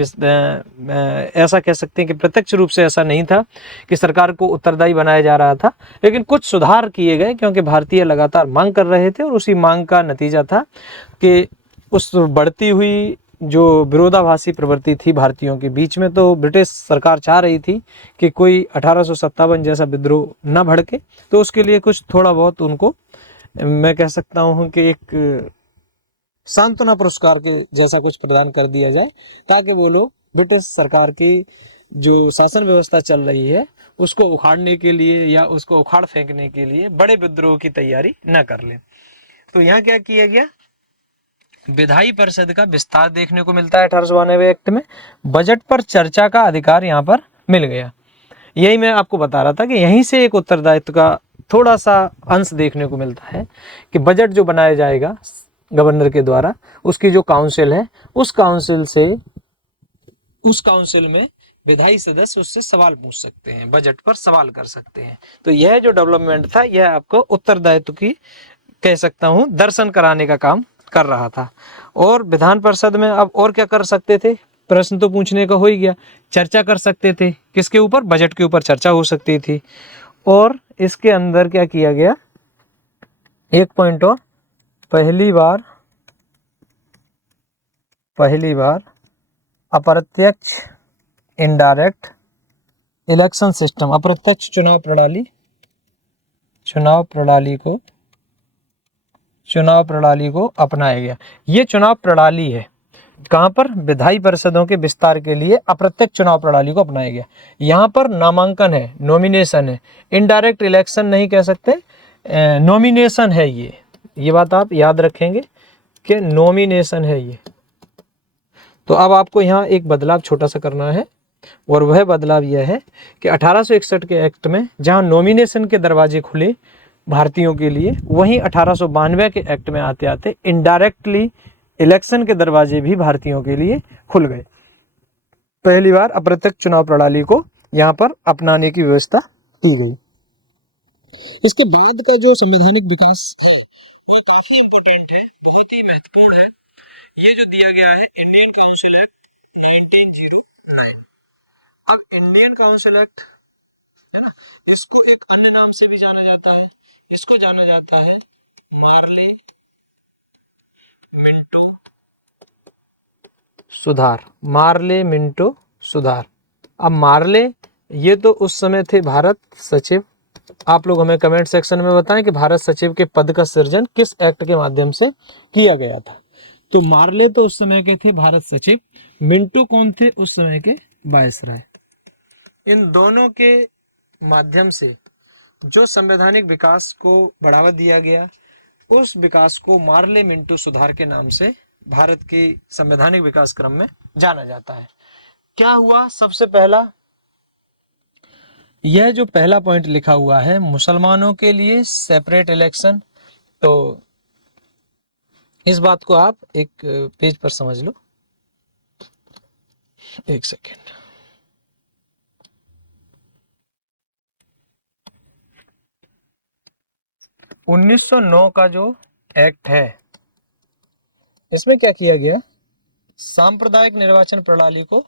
ऐसा कह सकते हैं कि प्रत्यक्ष रूप से ऐसा नहीं था कि सरकार को उत्तरदायी बनाया जा रहा था, लेकिन कुछ सुधार किए गए क्योंकि भारतीय लगातार मांग कर रहे थे, और उसी मांग का नतीजा था कि उस बढ़ती हुई जो विरोधाभासी प्रवृत्ति थी भारतीयों के बीच में, तो ब्रिटिश सरकार चाह रही थी कि कोई 1857 जैसा विद्रोह न भड़के, तो उसके लिए कुछ थोड़ा बहुत उनको, मैं कह सकता हूं कि एक सांत्वना पुरस्कार के जैसा कुछ प्रदान कर दिया जाए ताकि वो लोग ब्रिटिश सरकार की जो शासन व्यवस्था चल रही है उसको उखाड़ने के लिए या उसको उखाड़ फेंकने के लिए बड़े विद्रोह की तैयारी न कर ले। तो यहाँ क्या किया गया, विधायी परिषद का विस्तार देखने को मिलता है 1892 एक्ट में। बजट पर चर्चा का अधिकार यहाँ पर मिल गया। यही मैं आपको बता रहा था कि यहीं से एक उत्तरदायित्व का थोड़ा सा अंश देखने को मिलता है कि बजट जो बनाया जाएगा गवर्नर के द्वारा, उसकी जो काउंसिल है, उस काउंसिल में विधायी सदस्य उससे सवाल पूछ सकते हैं, बजट पर सवाल कर सकते हैं। तो यह जो डेवलपमेंट था, यह आपको उत्तरदायित्व की कह सकता हूं दर्शन कराने का काम कर रहा था। और विधान परिषद में अब और क्या कर सकते थे, प्रश्न तो पूछने का हो ही गया, चर्चा कर सकते थे, किसके ऊपर, बजट के ऊपर चर्चा हो सकती थी। और इसके अंदर क्या किया गया, एक पॉइंट और, पहली बार अप्रत्यक्ष इनडायरेक्ट इलेक्शन सिस्टम, अप्रत्यक्ष चुनाव प्रणाली को अपनाया गया। ये चुनाव प्रणाली है, कहां पर, विधायी परिषदों के विस्तार के लिए अप्रत्यक्ष चुनाव प्रणाली को अपनाया गया। यहां पर नामांकन है, नॉमिनेशन है, इनडायरेक्ट इलेक्शन नहीं कह सकते, नॉमिनेशन है। ये बात आप याद रखेंगे कि नॉमिनेशन है ये। तो अब आपको यहाँ एक बदलाव छोटा सा करना है, और वह बदलाव यह है कि 1861 के एक्ट में जहां नॉमिनेशन के दरवाजे खुले भारतीयों के लिए, वहीं 1892 के एक्ट में आते आते इनडायरेक्टली इलेक्शन के दरवाजे भी भारतीयों के लिए खुल गए। पहली बार अप्रत्यक्ष चुनाव प्रणाली को यहाँ पर अपनाने की व्यवस्था की गई। इसके बाद का जो संवैधानिक विकास है वो काफी इम्पोर्टेंट है, बहुत ही महत्वपूर्ण है। ये जो दिया गया है इंडियन काउंसिल एक्ट 1909। अब इंडियन काउंसिल एक्ट है ना, इसको एक अन्य नाम से भी जाना जाता है, इसको जाना जाता है मार्ले मिंटो सुधार, मार्ले मिंटो सुधार। अब मार्ले, ये तो उस समय थे भारत सचिव। आप लोग हमें कमेंट सेक्शन में बताएं कि भारत सचिव के पद का सृजन किस एक्ट के माध्यम से किया गया था। तो मार्ले तो उस समय के थे भारत सचिव, मिंटो कौन थे, उस समय के वायसराय। इन दोनों के माध्यम से जो संवैधानिक विकास को बढ़ावा दिया गया, उस विकास को मार्ले मिंटो सुधार के नाम से भारत के संवैधानिक विकास क्रम में जाना जाता है। क्या हुआ, सबसे पहला यह जो पहला पॉइंट लिखा हुआ है, मुसलमानों के लिए सेपरेट इलेक्शन, तो इस बात को आप एक पेज पर समझ लो, एक सेकेंड। उन्नीस सौ 9 का जो एक्ट है, इसमें क्या किया गया, सांप्रदायिक निर्वाचन प्रणाली को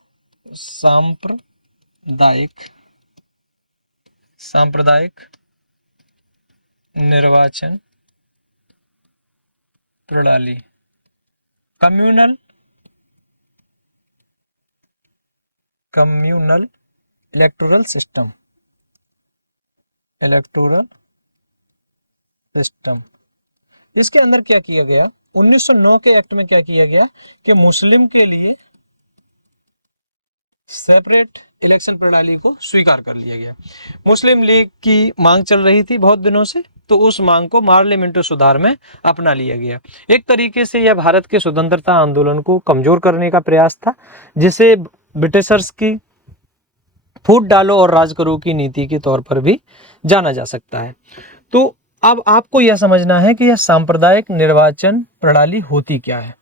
सांप्रदायिक निर्वाचन प्रणाली, कम्युनल इलेक्टोरल सिस्टम, इसके अंदर क्या किया गया, 1909 के एक्ट में क्या किया गया कि मुस्लिम के लिए सेपरेट इलेक्शन प्रणाली को स्वीकार कर लिया गया। मुस्लिम लीग की मांग चल रही थी बहुत दिनों से, तो उस मांग को मार्ले मिंटो सुधार में अपना लिया गया। एक तरीके से यह भारत के स्वतंत्रता आंदोलन को कमजोर करने का प्रयास था, जिसे ब्रिटिशर्स की फूट डालो और राज करो की नीति के तौर पर भी जाना जा सकता है। तो अब आपको यह समझना है कि यह सांप्रदायिक निर्वाचन प्रणाली होती क्या है।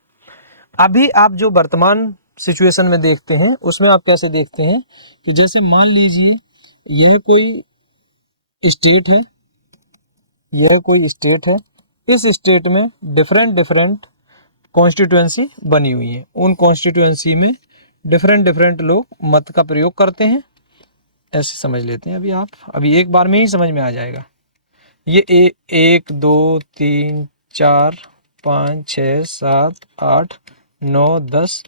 अभी आप जो वर्तमान सिचुएशन में देखते हैं, उसमें आप कैसे देखते हैं कि जैसे मान लीजिए यह कोई स्टेट है, इस स्टेट में डिफरेंट कॉन्स्टिट्यूएंसी बनी हुई है, उन कॉन्स्टिट्यूएंसी में डिफरेंट लोग मत का प्रयोग करते हैं। ऐसे समझ लेते हैं, अभी एक बार में ही समझ में आ जाएगा। ये 1 2 3 4 5 6 7 8 9 10,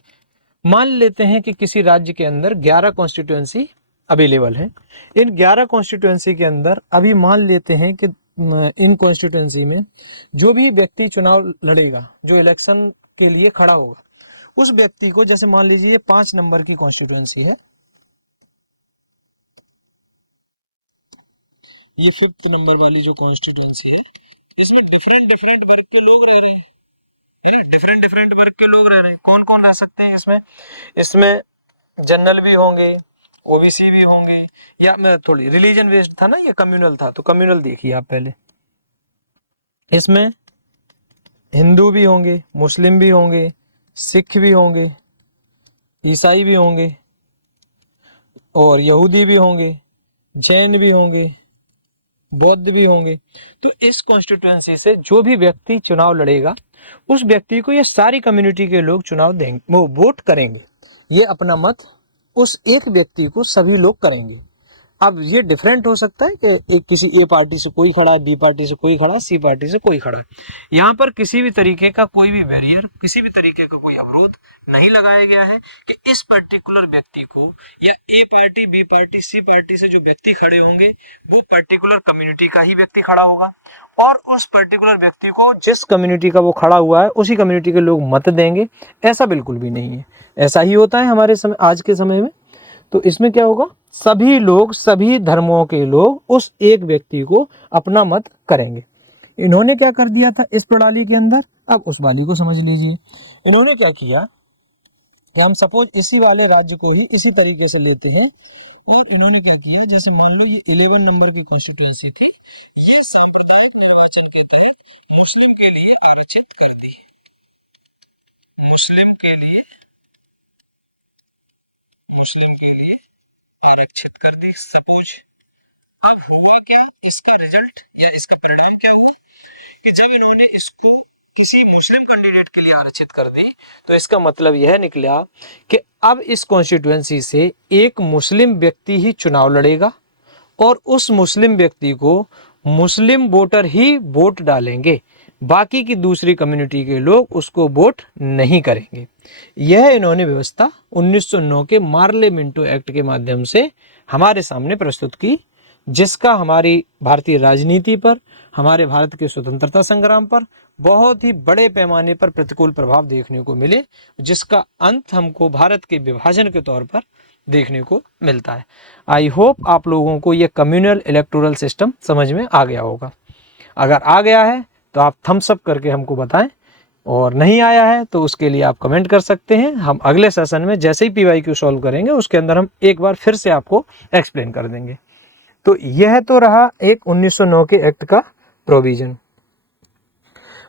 मान लेते हैं कि किसी राज्य के अंदर 11 कॉन्स्टिट्यूएंसी अवेलेबल है। इन 11 कॉन्स्टिट्यूएंसी के अंदर अभी मान लेते हैं कि इन कॉन्स्टिट्यूएंसी में जो भी व्यक्ति चुनाव लड़ेगा, जो इलेक्शन के लिए खड़ा होगा, उस व्यक्ति को, जैसे मान लीजिए 5 नंबर की कॉन्स्टिट्यूएंसी है, ये 5th नंबर वाली जो कॉन्स्टिट्यूंसी है, इसमें डिफरेंट डिफरेंट वर्ग के लोग रह रहे हैं, है ना, डिफरेंट डिफरेंट वर्ग के लोग रह रहे हैं। कौन कौन रह सकते हैं इसमें? इसमें जनरल भी होंगे, ओबीसी भी होंगे, या मैं थोड़ी रिलीजन बेस्ड था ना, ये कम्युनल था, तो कम्युनल देखिए आप पहले। इसमें हिंदू भी होंगे, मुस्लिम भी होंगे, सिख भी होंगे, ईसाई भी होंगे, और यहूदी भी होंगे, जैन भी होंगे, बौद्ध भी होंगे। तो इस कॉन्स्टिट्यूएंसी से जो भी व्यक्ति चुनाव लड़ेगा, उस व्यक्ति को ये सारी कम्युनिटी के लोग चुनाव देंगे, वो वोट करेंगे। ये अपना मत उस एक व्यक्ति को सभी लोग करेंगे। अब ये डिफरेंट हो सकता है कि एक किसी ए पार्टी से कोई खड़ा है, बी पार्टी से कोई खड़ा, सी पार्टी से कोई खड़ा है। यहाँ पर किसी भी तरीके का कोई भी बैरियर, किसी भी तरीके का कोई अवरोध नहीं लगाया गया है कि इस पर्टिकुलर व्यक्ति को, या ए पार्टी, बी पार्टी, सी पार्टी से जो व्यक्ति खड़े होंगे वो पर्टिकुलर कम्युनिटी का ही व्यक्ति खड़ा होगा, और उस पर्टिकुलर व्यक्ति को जिस कम्युनिटी का वो खड़ा हुआ है उसी कम्युनिटी के लोग मत देंगे। ऐसा बिल्कुल भी नहीं है। ऐसा ही होता है हमारे समय, आज के समय में। तो इसमें क्या होगा, सभी लोग, सभी धर्मों के लोग उस एक व्यक्ति को अपना मत करेंगे। इन्होंने क्या कर दिया था इस प्रणाली के अंदर, अब उस वाली को समझ लीजिए। इन्होंने क्या किया कि हम सपोज इसी वाले राज्य को ही इसी तरीके से लेते हैं, और इन्होंने क्या किया, जैसे मान लो ये 11 नंबर की कॉन्स्टिट्यूएंसी थी, ये सांप्रदायिक निर्वाचन के तहत मुस्लिम के लिए आरक्षित कर दी। मुस्लिम के लिए आरक्षित कर दी सपोज। अब हुआ क्या, इसका रिजल्ट या इसका परिणाम क्या हुआ कि जब इन्होंने इसको किसी मुस्लिम कैंडिडेट के लिए आरक्षित कर दी, तो इसका मतलब यह निकला कि अब इस कॉन्स्टिट्यूएंसी से एक मुस्लिम व्यक्ति ही चुनाव लड़ेगा, और उस मुस्लिम व्यक्ति को मुस्लिम वोटर ही वोट डालेंगे, बाकी की दूसरी कम्युनिटी के लोग उसको वोट नहीं करेंगे। यह इन्होंने व्यवस्था 1909 के मार्ले मिंटो एक्ट के माध्यम से हमारे सामने प्रस्तुत की, जिसका हमारी भारतीय राजनीति पर, हमारे भारत के स्वतंत्रता संग्राम पर बहुत ही बड़े पैमाने पर प्रतिकूल प्रभाव देखने को मिले, जिसका अंत हमको भारत के विभाजन के तौर पर देखने को मिलता है। आई होप आप लोगों को यह कम्युनल इलेक्टोरल सिस्टम समझ में आ गया होगा। अगर आ गया है तो आप थम्स अप करके हमको बताएं, और नहीं आया है तो उसके लिए आप कमेंट कर सकते हैं। हम अगले सेशन में जैसे ही पीवाईक्यू सॉल्व करेंगे उसके अंदर हम एक बार फिर से आपको एक्सप्लेन कर देंगे। तो यह तो रहा एक 1909 के एक्ट का प्रोविजन।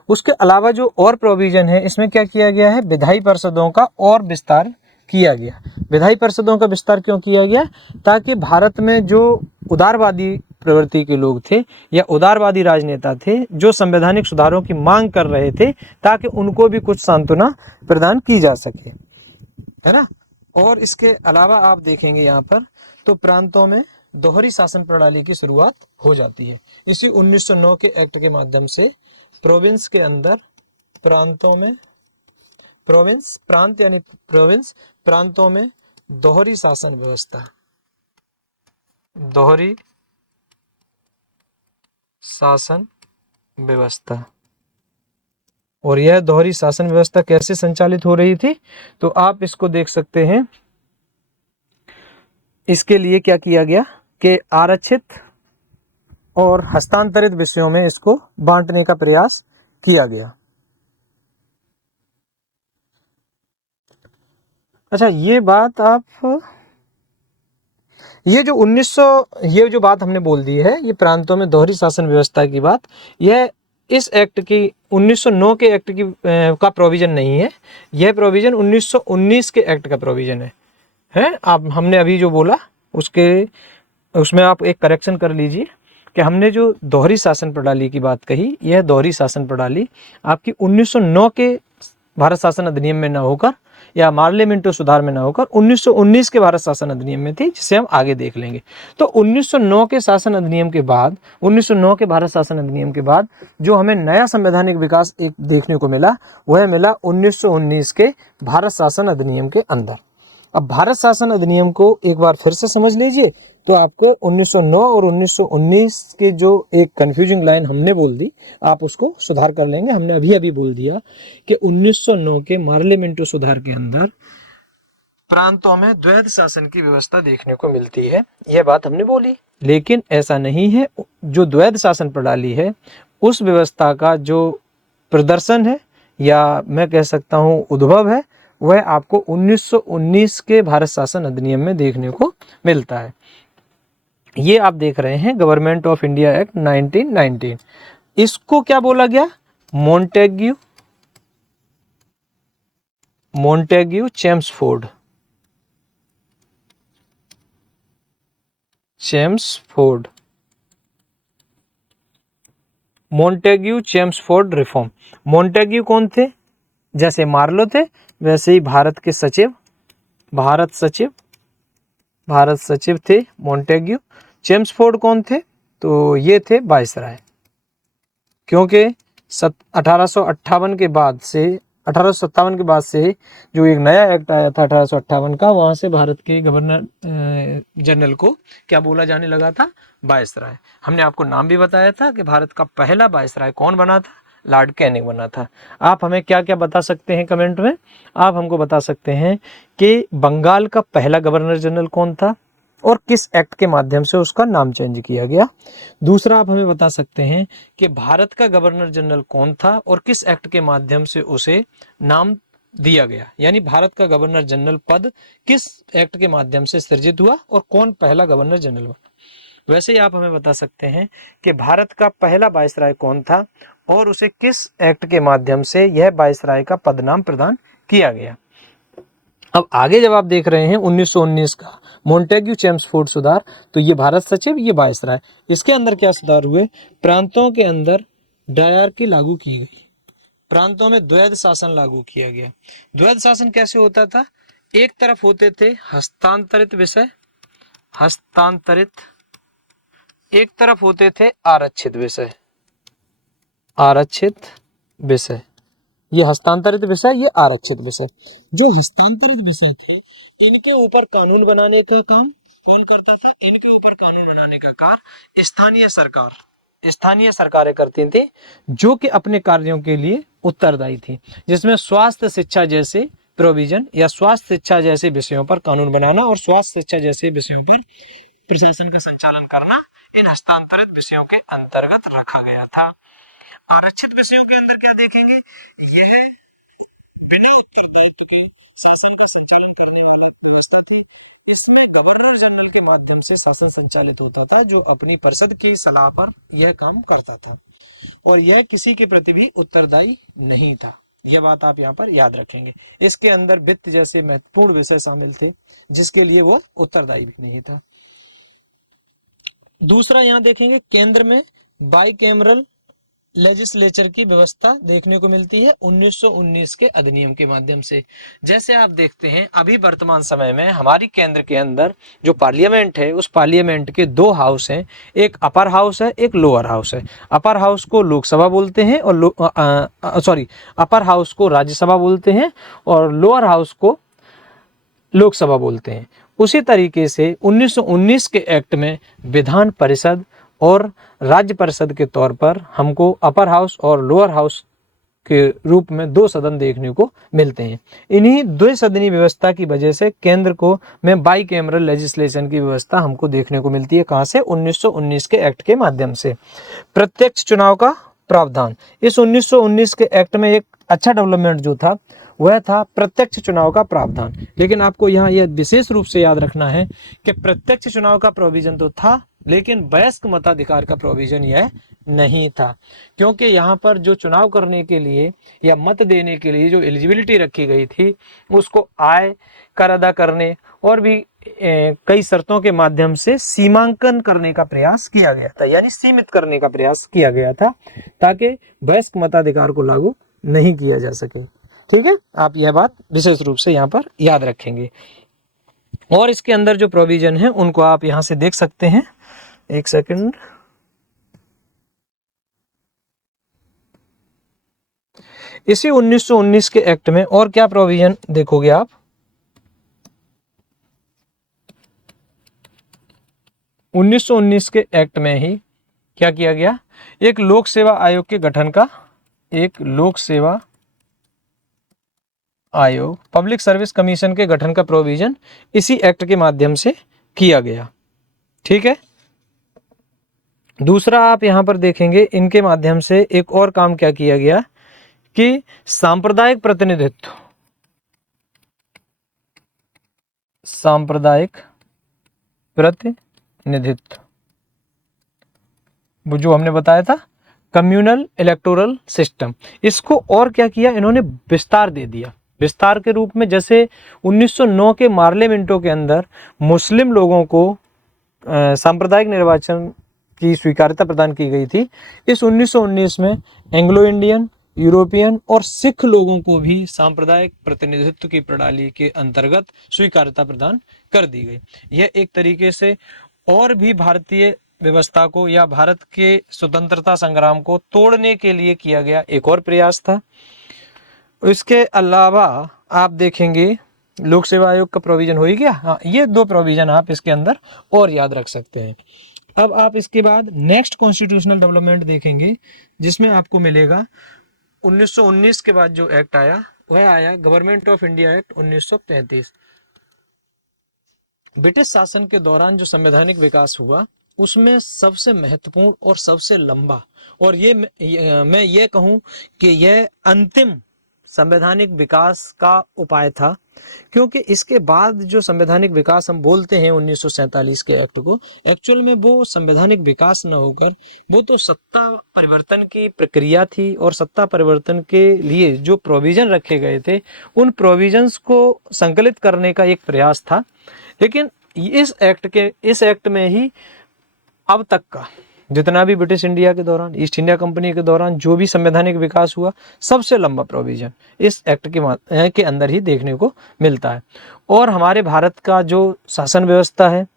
उसके अलावा जो और प्रोविजन है, इसमें क्या किया गया है, विधायी परिषदों का और विस्तार किया गया। विधायी परिषदों का विस्तार क्यों किया गया, ताकि भारत में जो उदारवादी प्रवृत्ति के लोग थे या उदारवादी राजनेता थे जो संवैधानिक सुधारों की मांग कर रहे थे, ताकि उनको भी कुछ सांत्वना प्रदान की जा सके, है ना। और इसके अलावा आप देखेंगे यहाँ पर तो प्रांतों में दोहरी शासन प्रणाली की शुरुआत हो जाती है। इसी 1909 के एक्ट के माध्यम से प्रोविंस के अंदर प्रांतों में, प्रोविंस प्रांत यानी प्रोविंस, प्रांतों में दोहरी शासन व्यवस्था, दोहरी शासन व्यवस्था। और यह दोहरी शासन व्यवस्था कैसे संचालित हो रही थी, तो आप इसको देख सकते हैं। इसके लिए क्या किया गया कि आरक्षित और हस्तांतरित विषयों में इसको बांटने का प्रयास किया गया। अच्छा, ये बात आप, ये जो 1900, ये जो बात हमने बोल दी है, ये प्रांतों में दोहरी शासन व्यवस्था की बात, यह इस एक्ट की 1909 के एक्ट की का प्रोविजन नहीं है। यह प्रोविजन 1919 के एक्ट का प्रोविजन है। आप हमने अभी जो बोला उसमें आप एक करेक्शन कर लीजिए कि हमने जो दोहरी शासन प्रणाली की बात कही, यह दोहरी शासन प्रणाली आपकी 1909 के भारत शासन अधिनियम में न होकर या मार्ले मिंटो सुधार में न होकर 1919 के भारत शासन अधिनियम में थी, जिसे हम आगे देख लेंगे। तो 1909 के शासन अधिनियम के बाद, 1909 के भारत शासन अधिनियम के बाद जो हमें नया संवैधानिक विकास एक देखने को मिला, वह मिला 1919 के भारत शासन अधिनियम के अंदर। अब भारत शासन अधिनियम को एक बार फिर से समझ लीजिए, तो आपको 1909 और 1919 के जो एक कंफ्यूजिंग लाइन हमने बोल दी, आप उसको सुधार कर लेंगे। हमने अभी बोल दिया कि 1909 के मार्ले मिंटो सुधार के अंदर प्रांतों में द्वैध शासन की व्यवस्था देखने को मिलती है, यह बात हमने बोली। लेकिन ऐसा नहीं है, जो द्वैध शासन प्रणाली है उस व्यवस्था का जो प्रदर्शन है या मैं कह सकता हूं उद्भव है, वह आपको 1919 के भारत शासन अधिनियम में देखने को मिलता है। ये आप देख रहे हैं गवर्नमेंट ऑफ इंडिया एक्ट 1919। इसको क्या बोला गया? Montagu Chelmsford Montagu Chelmsford reform. Montagu कौन थे? जैसे मार्लो थे वैसे ही भारत सचिव थे मोंटेग्यू। चेम्सफोर्ड कौन थे? तो ये थे वायसराय, क्योंकि 1857 के बाद से जो एक नया एक्ट आया था 1858 का, वहां से भारत के गवर्नर जनरल को क्या बोला जाने लगा था? वायसराय। हमने आपको नाम भी बताया था कि भारत का पहला वायसराय कौन बना था? लॉर्ड कैनिंग बना था। आप हमें क्या क्या बता सकते हैं कमेंट में? आप हमको बता सकते हैं कि बंगाल का पहला गवर्नर जनरल कौन था और किस एक्ट के माध्यम से उसका नाम चेंज किया गया। दूसरा, आप हमें बता सकते हैं कि भारत का गवर्नर जनरल कौन था और किस एक्ट के माध्यम से उसे नाम दिया गया, यानी भारत का गवर्नर जनरल पद किस एक्ट के माध्यम से सृजित हुआ और कौन पहला गवर्नर जनरल बना। वैसे ही आप हमें बता सकते हैं कि भारत का पहला वायसराय कौन था और उसे किस एक्ट के माध्यम से यह वायसराय का पद नाम प्रदान किया गया। अब आगे जब आप देख रहे हैं 1919 का मोंटेग्यू चेम्सफोर्ड सुधार, तो ये भारत सचिव, ये वायसराय। इसके अंदर क्या सुधार हुए? प्रांतों के अंदर डायरकी लागू की गई, प्रांतों में द्वैध शासन लागू किया गया। द्वैध शासन कैसे होता था? एक तरफ होते थे हस्तांतरित विषय, एक तरफ होते थे आरक्षित विषय। ये हस्तांतरित विषय, ये आरक्षित विषय। जो हस्तांतरित विषय थे इनके ऊपर कानून बनाने का काम कौन करता था? इनके ऊपर कानून बनाने का कार्य स्थानीय सरकारें करती थी, जो कि अपने कार्यों के लिए उत्तरदायी थी, जिसमें स्वास्थ्य शिक्षा जैसे प्रोविजन या स्वास्थ्य शिक्षा जैसे विषयों पर कानून बनाना और स्वास्थ्य शिक्षा जैसे विषयों पर प्रशासन का संचालन करना इन हस्तांतरित विषयों के अंतर्गत रखा गया था। आरक्षित विषयों के अंदर क्या देखेंगे? यह बिना उत्तरदायित्व के शासन का संचालन करने वाला व्यवस्था थी। इसमें गवर्नर जनरल के माध्यम से शासन संचालित होता था, जो अपनी परिषद की सलाह पर यह काम करता था और यह किसी के प्रति भी उत्तरदायी नहीं था। यह बात आप यहाँ पर याद रखेंगे। इसके अंदर वित्त जैसे महत्वपूर्ण विषय शामिल थे, जिसके लिए वो उत्तरदायी भी नहीं था। दूसरा, यहाँ देखेंगे केंद्र में बाइकैमरल लेजिस्लेचर की व्यवस्था देखने को मिलती है 1919 के अधिनियम के माध्यम से। जैसे आप देखते हैं अभी वर्तमान समय में हमारी केंद्र के अंदर जो पार्लियामेंट है, उस पार्लियामेंट के दो हाउस हैं, एक अपर हाउस है, एक लोअर हाउस है। अपर हाउस को लोकसभा बोलते हैं और अपर हाउस को राज्यसभा बोलते हैं और लोअर हाउस को लोकसभा बोलते हैं। उसी तरीके से 1919 के एक्ट में विधान परिषद और राज्य परिषद के तौर पर हमको अपर हाउस और लोअर हाउस के रूप में दो सदन देखने को मिलते हैं। इन्हीं द्विसदनीय व्यवस्था की वजह से केंद्र को में बाइकैमरल लेजिस्लेशन की व्यवस्था हमको देखने को मिलती है। कहां से? 1919 के एक्ट के माध्यम से। प्रत्यक्ष चुनाव का प्रावधान, इस 1919 के एक्ट में एक अच्छा डेवलपमेंट जो था वह था प्रत्यक्ष चुनाव का प्रावधान। लेकिन आपको यहाँ यह विशेष रूप से याद रखना है कि प्रत्यक्ष चुनाव का प्रोविजन तो था, लेकिन वयस्क मताधिकार का प्रोविजन यह नहीं था, क्योंकि यहाँ पर जो चुनाव करने के लिए या मत देने के लिए जो एलिजिबिलिटी रखी गई थी, उसको आय, कर अदा करने और भी कई शर्तों के माध्यम से सीमांकन करने का प्रयास किया गया था, यानी सीमित करने का प्रयास किया गया था, ताकि वयस्क मताधिकार को लागू नहीं किया जा सके। ठीक है, आप यह बात विशेष रूप से यहाँ पर याद रखेंगे। और इसके अंदर जो प्रोविजन है उनको आप यहाँ से देख सकते हैं। एक सेकंड, इसी 1919 के एक्ट में और क्या प्रोविजन देखोगे आप? 1919 के एक्ट में ही क्या किया गया? एक लोक सेवा आयोग के गठन का, एक लोक सेवा आयोग, पब्लिक सर्विस कमीशन के गठन का प्रोविजन इसी एक्ट के माध्यम से किया गया। ठीक है। दूसरा आप यहां पर देखेंगे इनके माध्यम से एक और काम क्या किया गया कि सांप्रदायिक प्रतिनिधित्व, सांप्रदायिक प्रतिनिधित्व, वो जो हमने बताया था कम्युनल इलेक्टोरल सिस्टम, इसको और क्या किया इन्होंने, विस्तार दे दिया। विस्तार के रूप में जैसे 1909 के पार्लियामेंटों के अंदर मुस्लिम लोगों को सांप्रदायिक निर्वाचन की स्वीकार्यता प्रदान की गई थी, इस 1919 में एंग्लो इंडियन, यूरोपियन और सिख लोगों को भी सांप्रदायिक प्रतिनिधित्व की प्रणाली के अंतर्गत स्वीकार्यता प्रदान कर दी गई। यह एक तरीके से और भी भारतीय व्यवस्था को या भारत के स्वतंत्रता संग्राम को तोड़ने के लिए किया गया एक और प्रयास था। इसके अलावा आप देखेंगे लोक सेवा आयोग का प्रोविजन हो ही गया। हाँ, ये दो प्रोविजन आप इसके अंदर और याद रख सकते हैं। अब आप इसके बाद नेक्स्ट कॉन्स्टिट्यूशनल डेवलपमेंट देखेंगे, जिसमें आपको मिलेगा 1919 के बाद जो एक्ट आया वह आया government of India act 1933। British शासन के दौरान जो संवैधानिक विकास हुआ उसमें सबसे महत्वपूर्ण और सबसे लंबा, और मैं ये कहूं कि यह अंतिम संवैधानिक विकास का उपाय था, क्योंकि इसके बाद जो संवैधानिक विकास हम बोलते हैं 1947 के एक्ट को, एक्चुअल में वो संवैधानिक विकास न होकर वो तो सत्ता परिवर्तन की प्रक्रिया थी, और सत्ता परिवर्तन के लिए जो प्रोविजन रखे गए थे उन प्रोविजंस को संकलित करने का एक प्रयास था। लेकिन इस एक्ट में ही अब तक का जितना भी ब्रिटिश इंडिया के दौरान, ईस्ट इंडिया कंपनी के दौरान जो भी संवैधानिक विकास हुआ, सबसे लंबा प्रोविजन इस एक्ट के अंदर ही देखने को मिलता है। और हमारे भारत का जो शासन व्यवस्था है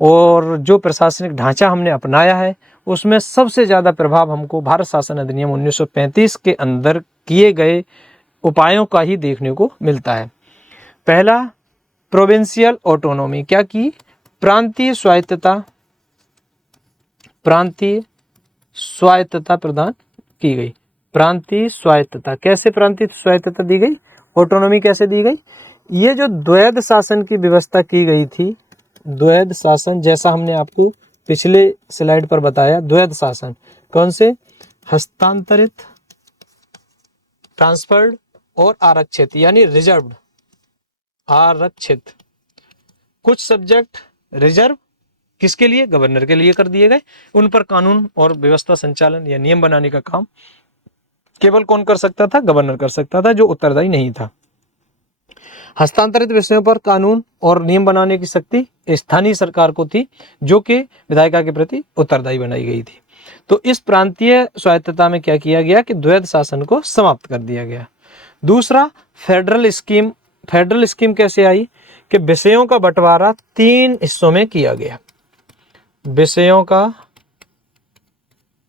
और जो प्रशासनिक ढांचा हमने अपनाया है, उसमें सबसे ज़्यादा प्रभाव हमको भारत शासन अधिनियम 1935 के अंदर किए गए उपायों का ही देखने को मिलता है। पहला, प्रोविंशियल ऑटोनॉमी, क्या की, प्रांतीय स्वायत्तता प्रदान की गई। प्रांतीय स्वायत्तता, कैसे प्रांतीय स्वायत्तता दी गई, ऑटोनॉमी कैसे दी गई, ये जो द्वैध शासन की व्यवस्था की गई थी, द्वैध शासन, जैसा हमने आपको पिछले स्लाइड पर बताया, द्वैध शासन कौन से, हस्तांतरित, ट्रांसफर्ड और आरक्षित, यानी रिजर्व्ड, आरक्षित। कुछ सब्जेक्ट रिजर्व किसके लिए, गवर्नर के लिए कर दिए गए। उन पर कानून और व्यवस्था संचालन या नियम बनाने का काम केवल कौन कर सकता था, गवर्नर कर सकता था, जो उत्तरदायी नहीं था। हस्तांतरित विषयों पर कानून और नियम बनाने की शक्ति स्थानीय सरकार को थी, जो कि विधायिका के प्रति उत्तरदायी बनाई गई थी। तो इस प्रांतीय स्वायत्तता में क्या किया गया कि द्वैध शासन को समाप्त कर दिया गया। दूसरा, फेडरल स्कीम। फेडरल स्कीम कैसे आई कि विषयों का बंटवारा 3 हिस्सों में किया गया। विषयों का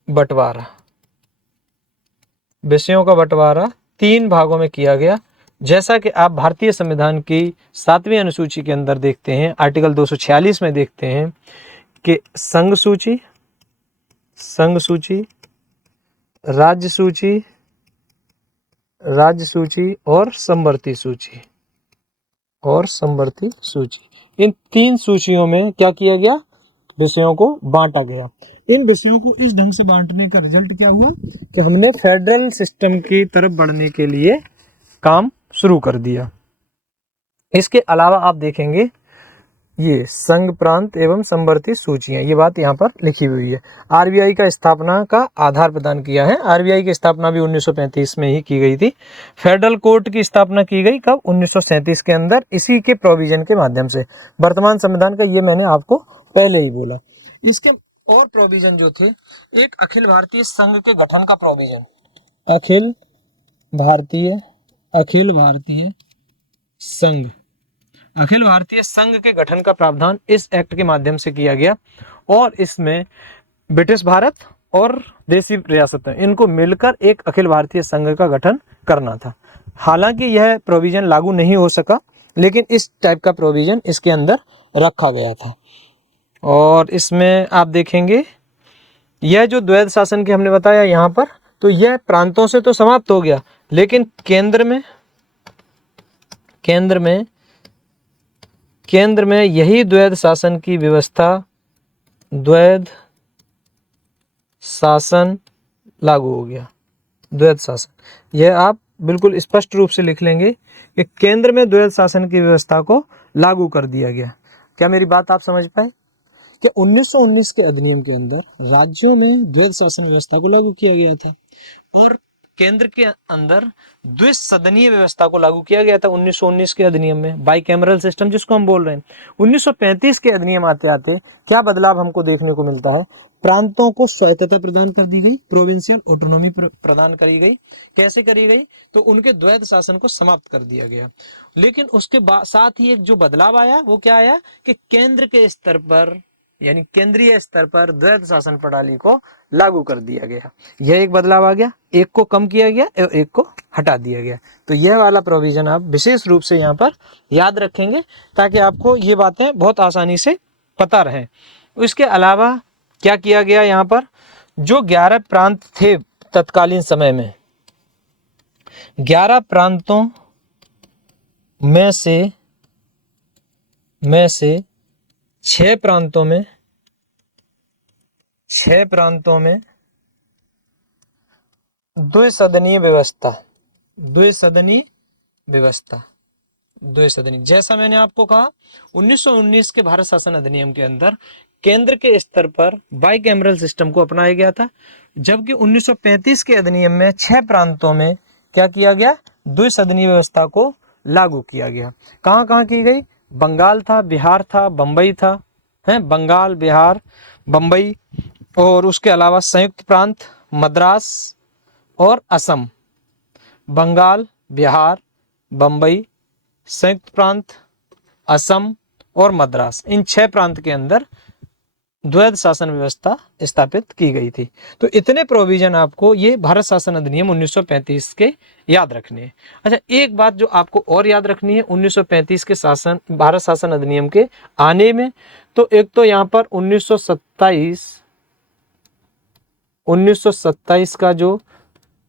बंटवारा 3 भागों में किया गया, जैसा कि आप भारतीय संविधान की 7वीं अनुसूची के अंदर देखते हैं, आर्टिकल 246 में देखते हैं कि संघ सूची, राज्य सूची और समवर्ती सूची। इन 3 सूचियों में क्या किया गया, विषयों को बांटा गया। इन विषयों को इस ढंग से बांटने का रिजल्ट क्या हुआ कि हमने फेडरल सिस्टम की तरफ बढ़ने के लिए काम शुरू कर दिया। इसके अलावा आप देखेंगे ये संघ, प्रांत एवं समवर्ती सूचियां, ये बात यहाँ पर लिखी हुई है। आरबीआई का स्थापना का आधार प्रदान किया है। आरबीआई की स्थापना भी 1935 में ही की गई थी। फेडरल कोर्ट की स्थापना की गई कब, 1937 के अंदर, इसी के प्रोविजन के माध्यम से। वर्तमान संविधान का ये मैंने आपको पहले ही बोला। इसके और प्रोविजन जो थे, एक अखिल भारतीय संघ के गठन का प्रोविजन, अखिल भारतीय संघ के गठन का प्रावधान इस एक्ट के माध्यम से किया गया, और इसमें ब्रिटिश भारत और देशी रियासतें, इनको मिलकर एक अखिल भारतीय संघ का गठन करना था। हालांकि यह प्रोविजन लागू नहीं हो सका, लेकिन इस टाइप का प्रोविजन इसके अंदर रखा गया था। और इसमें आप देखेंगे यह जो द्वैध शासन की हमने बताया यहाँ पर, तो यह प्रांतों से तो समाप्त हो गया, लेकिन केंद्र में केंद्र में यही द्वैध शासन की व्यवस्था, द्वैध शासन लागू हो गया। द्वैध शासन, यह आप बिल्कुल स्पष्ट रूप से लिख लेंगे कि केंद्र में द्वैध शासन की व्यवस्था को लागू कर दिया गया। क्या मेरी बात आप समझ पाए कि 1919 के अधिनियम के अंदर राज्यों में द्वैध शासन व्यवस्था को लागू किया गया था और केंद्र के अंदर द्विसदनीय व्यवस्था को लागू किया गया था 1919 के अधिनियम में, बाइकैमरल सिस्टम जिसको हम बोल रहे हैं। 1935 के अधिनियम आते आते क्या बदलाव हमको देखने को मिलता है, प्रांतों को स्वायत्तता प्रदान कर दी गई, प्रोविंशियल ऑटोनॉमी प्रदान करी गई। कैसे करी गई, तो उनके द्वैध शासन को समाप्त कर दिया गया। लेकिन उसके साथ ही एक जो बदलाव आया वो क्या आया कि केंद्र के स्तर पर यानी केंद्रीय स्तर पर द्वैध शासन प्रणाली को लागू कर दिया गया। यह एक बदलाव आ गया, एक को कम किया गया और एक को हटा दिया गया। तो यह वाला प्रोविजन आप विशेष रूप से यहाँ पर याद रखेंगे ताकि आपको ये बातें बहुत आसानी से पता रहें। इसके अलावा क्या किया गया, यहाँ पर जो 11 प्रांत थे तत्कालीन समय में, 11 प्रांतों में से 6 प्रांतों में द्विसदनीय व्यवस्था, जैसा मैंने आपको कहा 1919 के भारत शासन अधिनियम के अंदर केंद्र के स्तर पर बाइकैमरल सिस्टम को अपनाया गया था, जबकि 1935 के अधिनियम में 6 प्रांतों में क्या किया गया, द्विसदनीय व्यवस्था को लागू किया गया। कहाँ कहाँ की गई, बंगाल था, बिहार था, बंबई था, बंगाल, बिहार, बंबई और उसके अलावा संयुक्त प्रांत मद्रास और असम। बंगाल, बिहार, बंबई, संयुक्त प्रांत, असम और मद्रास, इन 6 प्रांत के अंदर द्वैध शासन व्यवस्था स्थापित की गई थी। तो इतने प्रोविजन आपको ये भारत शासन अधिनियम 1935 के याद रखने हैं। अच्छा, एक बात जो आपको और याद रखनी है 1935 के भारत शासन अधिनियम के आने में, तो एक तो यहाँ पर 1927 का जो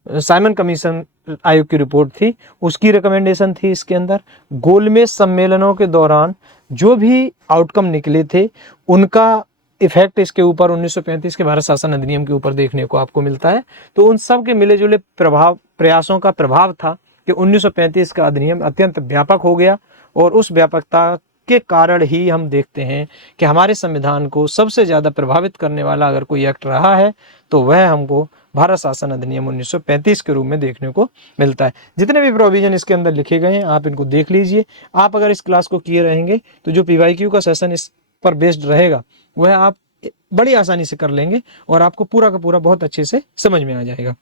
साइमन कमीशन आयोग की रिपोर्ट थी उसकी रिकमेंडेशन थी। इसके अंदर गोलमेज सम्मेलनों के दौरान जो भी आउटकम निकले थे उनका इफेक्ट इसके ऊपर 1935 के भारत शासन अधिनियम के ऊपर देखने को आपको मिलता है। तो उन सब के मिले जुले प्रयासों का प्रभाव था कि 1935 का अधिनियम अत्यंत व्यापक हो गया और उस व्यापकता के कारण ही हम देखते हैं कि हमारे संविधान को सबसे ज्यादा प्रभावित करने वाला अगर कोई एक्ट रहा है तो वह हमको भारत शासन अधिनियम 1935 के रूप में देखने को मिलता है। जितने भी प्रोविजन इसके अंदर लिखे गए हैं आप इनको देख लीजिए। आप अगर इस क्लास को किए रहेंगे तो जो PYQ का सेशन इस पर बेस्ड रहेगा वह आप बड़ी आसानी से कर लेंगे और आपको पूरा का पूरा बहुत अच्छे से समझ में आ जाएगा।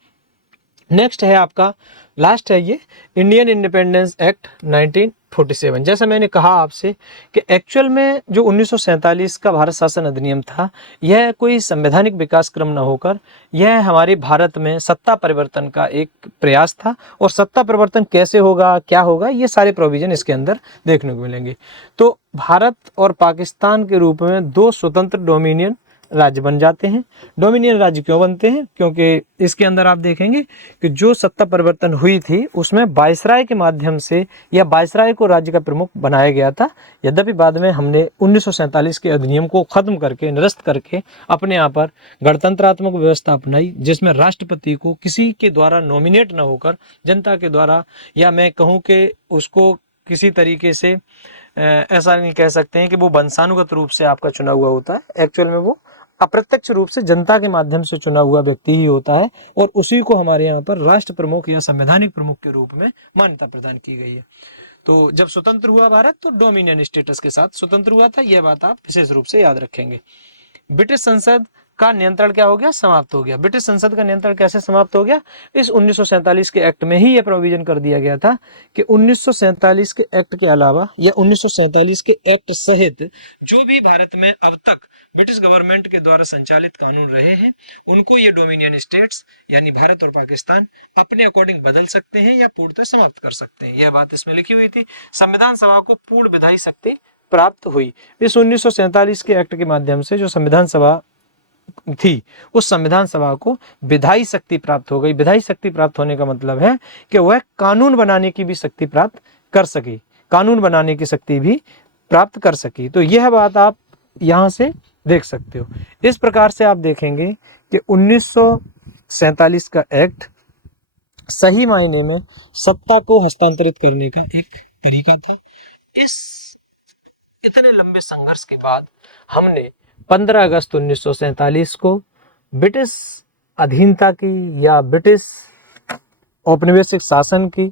नेक्स्ट है आपका लास्ट है ये इंडियन इंडिपेंडेंस एक्ट 1947। जैसा मैंने कहा आपसे कि एक्चुअल में जो 1947 का भारत शासन अधिनियम था यह कोई संवैधानिक विकास क्रम न होकर यह हमारे भारत में सत्ता परिवर्तन का एक प्रयास था। और सत्ता परिवर्तन कैसे होगा, क्या होगा, ये सारे प्रोविजन इसके अंदर देखने को मिलेंगे। तो भारत और पाकिस्तान के रूप में 2 स्वतंत्र डोमिनियन राज्य बन जाते हैं। डोमिनियन राज्य क्यों बनते हैं, क्योंकि इसके अंदर आप देखेंगे कि जो सत्ता परिवर्तन हुई थी उसमें वायसराय के माध्यम से या वायसराय को राज्य का प्रमुख बनाया गया था। यद्यपि बाद में हमने 1947 के अधिनियम को खत्म करके निरस्त करके अपने यहाँ पर गणतंत्रात्मक व्यवस्था अपनाई जिसमें राष्ट्रपति को किसी के द्वारा नॉमिनेट न होकर जनता के द्वारा, या मैं कहूँ कि उसको किसी तरीके से ऐसा नहीं कह सकते हैं कि वो वंशानुगत रूप से आपका चुना हुआ होता है। एक्चुअल में वो अप्रत्यक्ष रूप से जनता के माध्यम से चुना हुआ व्यक्ति ही होता है और उसी को हमारे यहाँ पर राष्ट्र प्रमुख या संवैधानिक प्रमुख के रूप में मान्यता प्रदान की गई है। तो जब स्वतंत्र हुआ भारत तो डोमिनियन स्टेटस के साथ स्वतंत्र हुआ था, यह बात आप विशेष रूप से याद रखेंगे। ब्रिटिश संसद का नियंत्रण क्या हो गया, समाप्त हो गया। ब्रिटिश संसद का नियंत्रण कैसे समाप्त हो गया, इस 1947 के एक्ट में ही यह प्रोविजन कर दिया गया था कि 1947 के एक्ट के अलावा या 1947 के एक्ट सहित जो भी भारत में अब तक ब्रिटिश गवर्नमेंट के द्वारा संचालित कानून रहे हैं उनको ये डोमिनियन स्टेट्स यानी भारत और पाकिस्तान अपने अकॉर्डिंग बदल सकते हैं या पूर्णतः समाप्त कर सकते हैं। यह बात इसमें लिखी हुई थी। संविधान सभा को पूर्ण विधायी शक्ति प्राप्त हुई। इस 1947 के एक्ट के माध्यम से जो संविधान सभा थी उस संविधान सभा को विधायी शक्ति प्राप्त हो गई। विधायी शक्ति प्राप्त होने का मतलब है कि वह कानून बनाने की भी शक्ति प्राप्त कर सके। कानून बनाने की शक्ति भी प्राप्त कर सकी। तो यह बात आप यहाँ से देख सकते हो। इस प्रकार से आप देखेंगे कि 1947 का एक्ट सही मायने में सत्ता को हस्तांतरित करने का एक तरीका था। इस इतने लंबे संघर्ष के बाद हमने 15 अगस्त 1947 को ब्रिटिश अधीनता की या ब्रिटिश औपनिवेशिक शासन की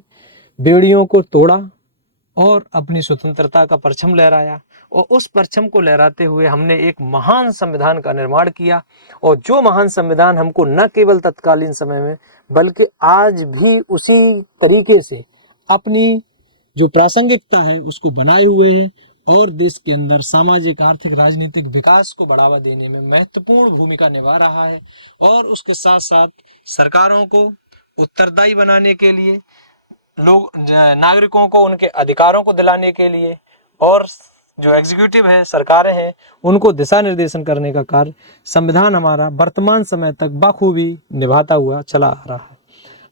बेड़ियों को तोड़ा और अपनी स्वतंत्रता का परचम लहराया। और उस परचम को लहराते हुए हमने एक महान संविधान का निर्माण किया। और जो महान संविधान हमको न केवल तत्कालीन समय में बल्कि आज भी उसी तरीके से अपनी जो प्रासंगिकता है उसको बनाए हुए है और देश के अंदर सामाजिक, आर्थिक, राजनीतिक विकास को बढ़ावा देने में महत्वपूर्ण भूमिका निभा रहा है। और उसके साथ साथ सरकारों को उत्तरदायी बनाने के लिए, लोग नागरिकों को उनके अधिकारों को दिलाने के लिए, और जो एग्जीक्यूटिव है, सरकारें हैं, उनको दिशा निर्देशन करने का कार्य संविधान हमारा वर्तमान समय तक बखूबी निभाता हुआ चला आ रहा है।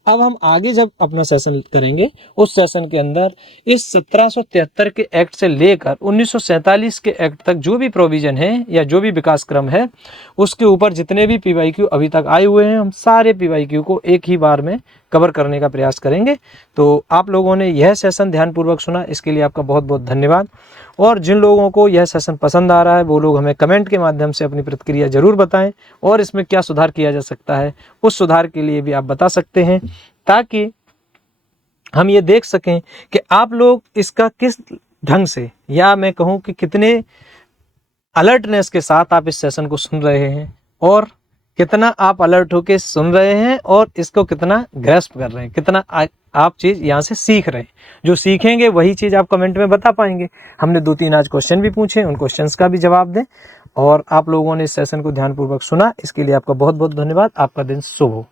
अब हम आगे जब अपना सेशन करेंगे, उस सेशन के अंदर इस 1773 के एक्ट से लेकर 1947 के एक्ट तक जो भी प्रोविजन है या जो भी विकास क्रम है, उसके ऊपर जितने भी पीवाईक्यू अभी तक आए हुए हैं, हम सारे पीवाईक्यू को एक ही बार में कवर करने का प्रयास करेंगे। तो आप लोगों ने यह सेशन ध्यानपूर्वक सुना, इसके लिए आपका बहुत बहुत धन्यवाद। और जिन लोगों को यह सेशन पसंद आ रहा है वो लोग हमें कमेंट के माध्यम से अपनी प्रतिक्रिया जरूर बताएं और इसमें क्या सुधार किया जा सकता है उस सुधार के लिए भी आप बता सकते हैं, ताकि हम ये देख सकें कि आप लोग इसका किस ढंग से, या मैं कहूँ कि कितने अलर्टनेस के साथ आप इस सेशन को सुन रहे हैं और कितना आप अलर्ट होके सुन रहे हैं और इसको कितना ग्रैस्प कर रहे हैं, कितना आप चीज़ यहाँ से सीख रहे हैं। जो सीखेंगे वही चीज़ आप कमेंट में बता पाएंगे। हमने 2-3 आज क्वेश्चन भी पूछे, उन क्वेश्चंस का भी जवाब दें। और आप लोगों ने इस सेशन को ध्यानपूर्वक सुना, इसके लिए आपका बहुत बहुत धन्यवाद। आपका दिन शुभ हो।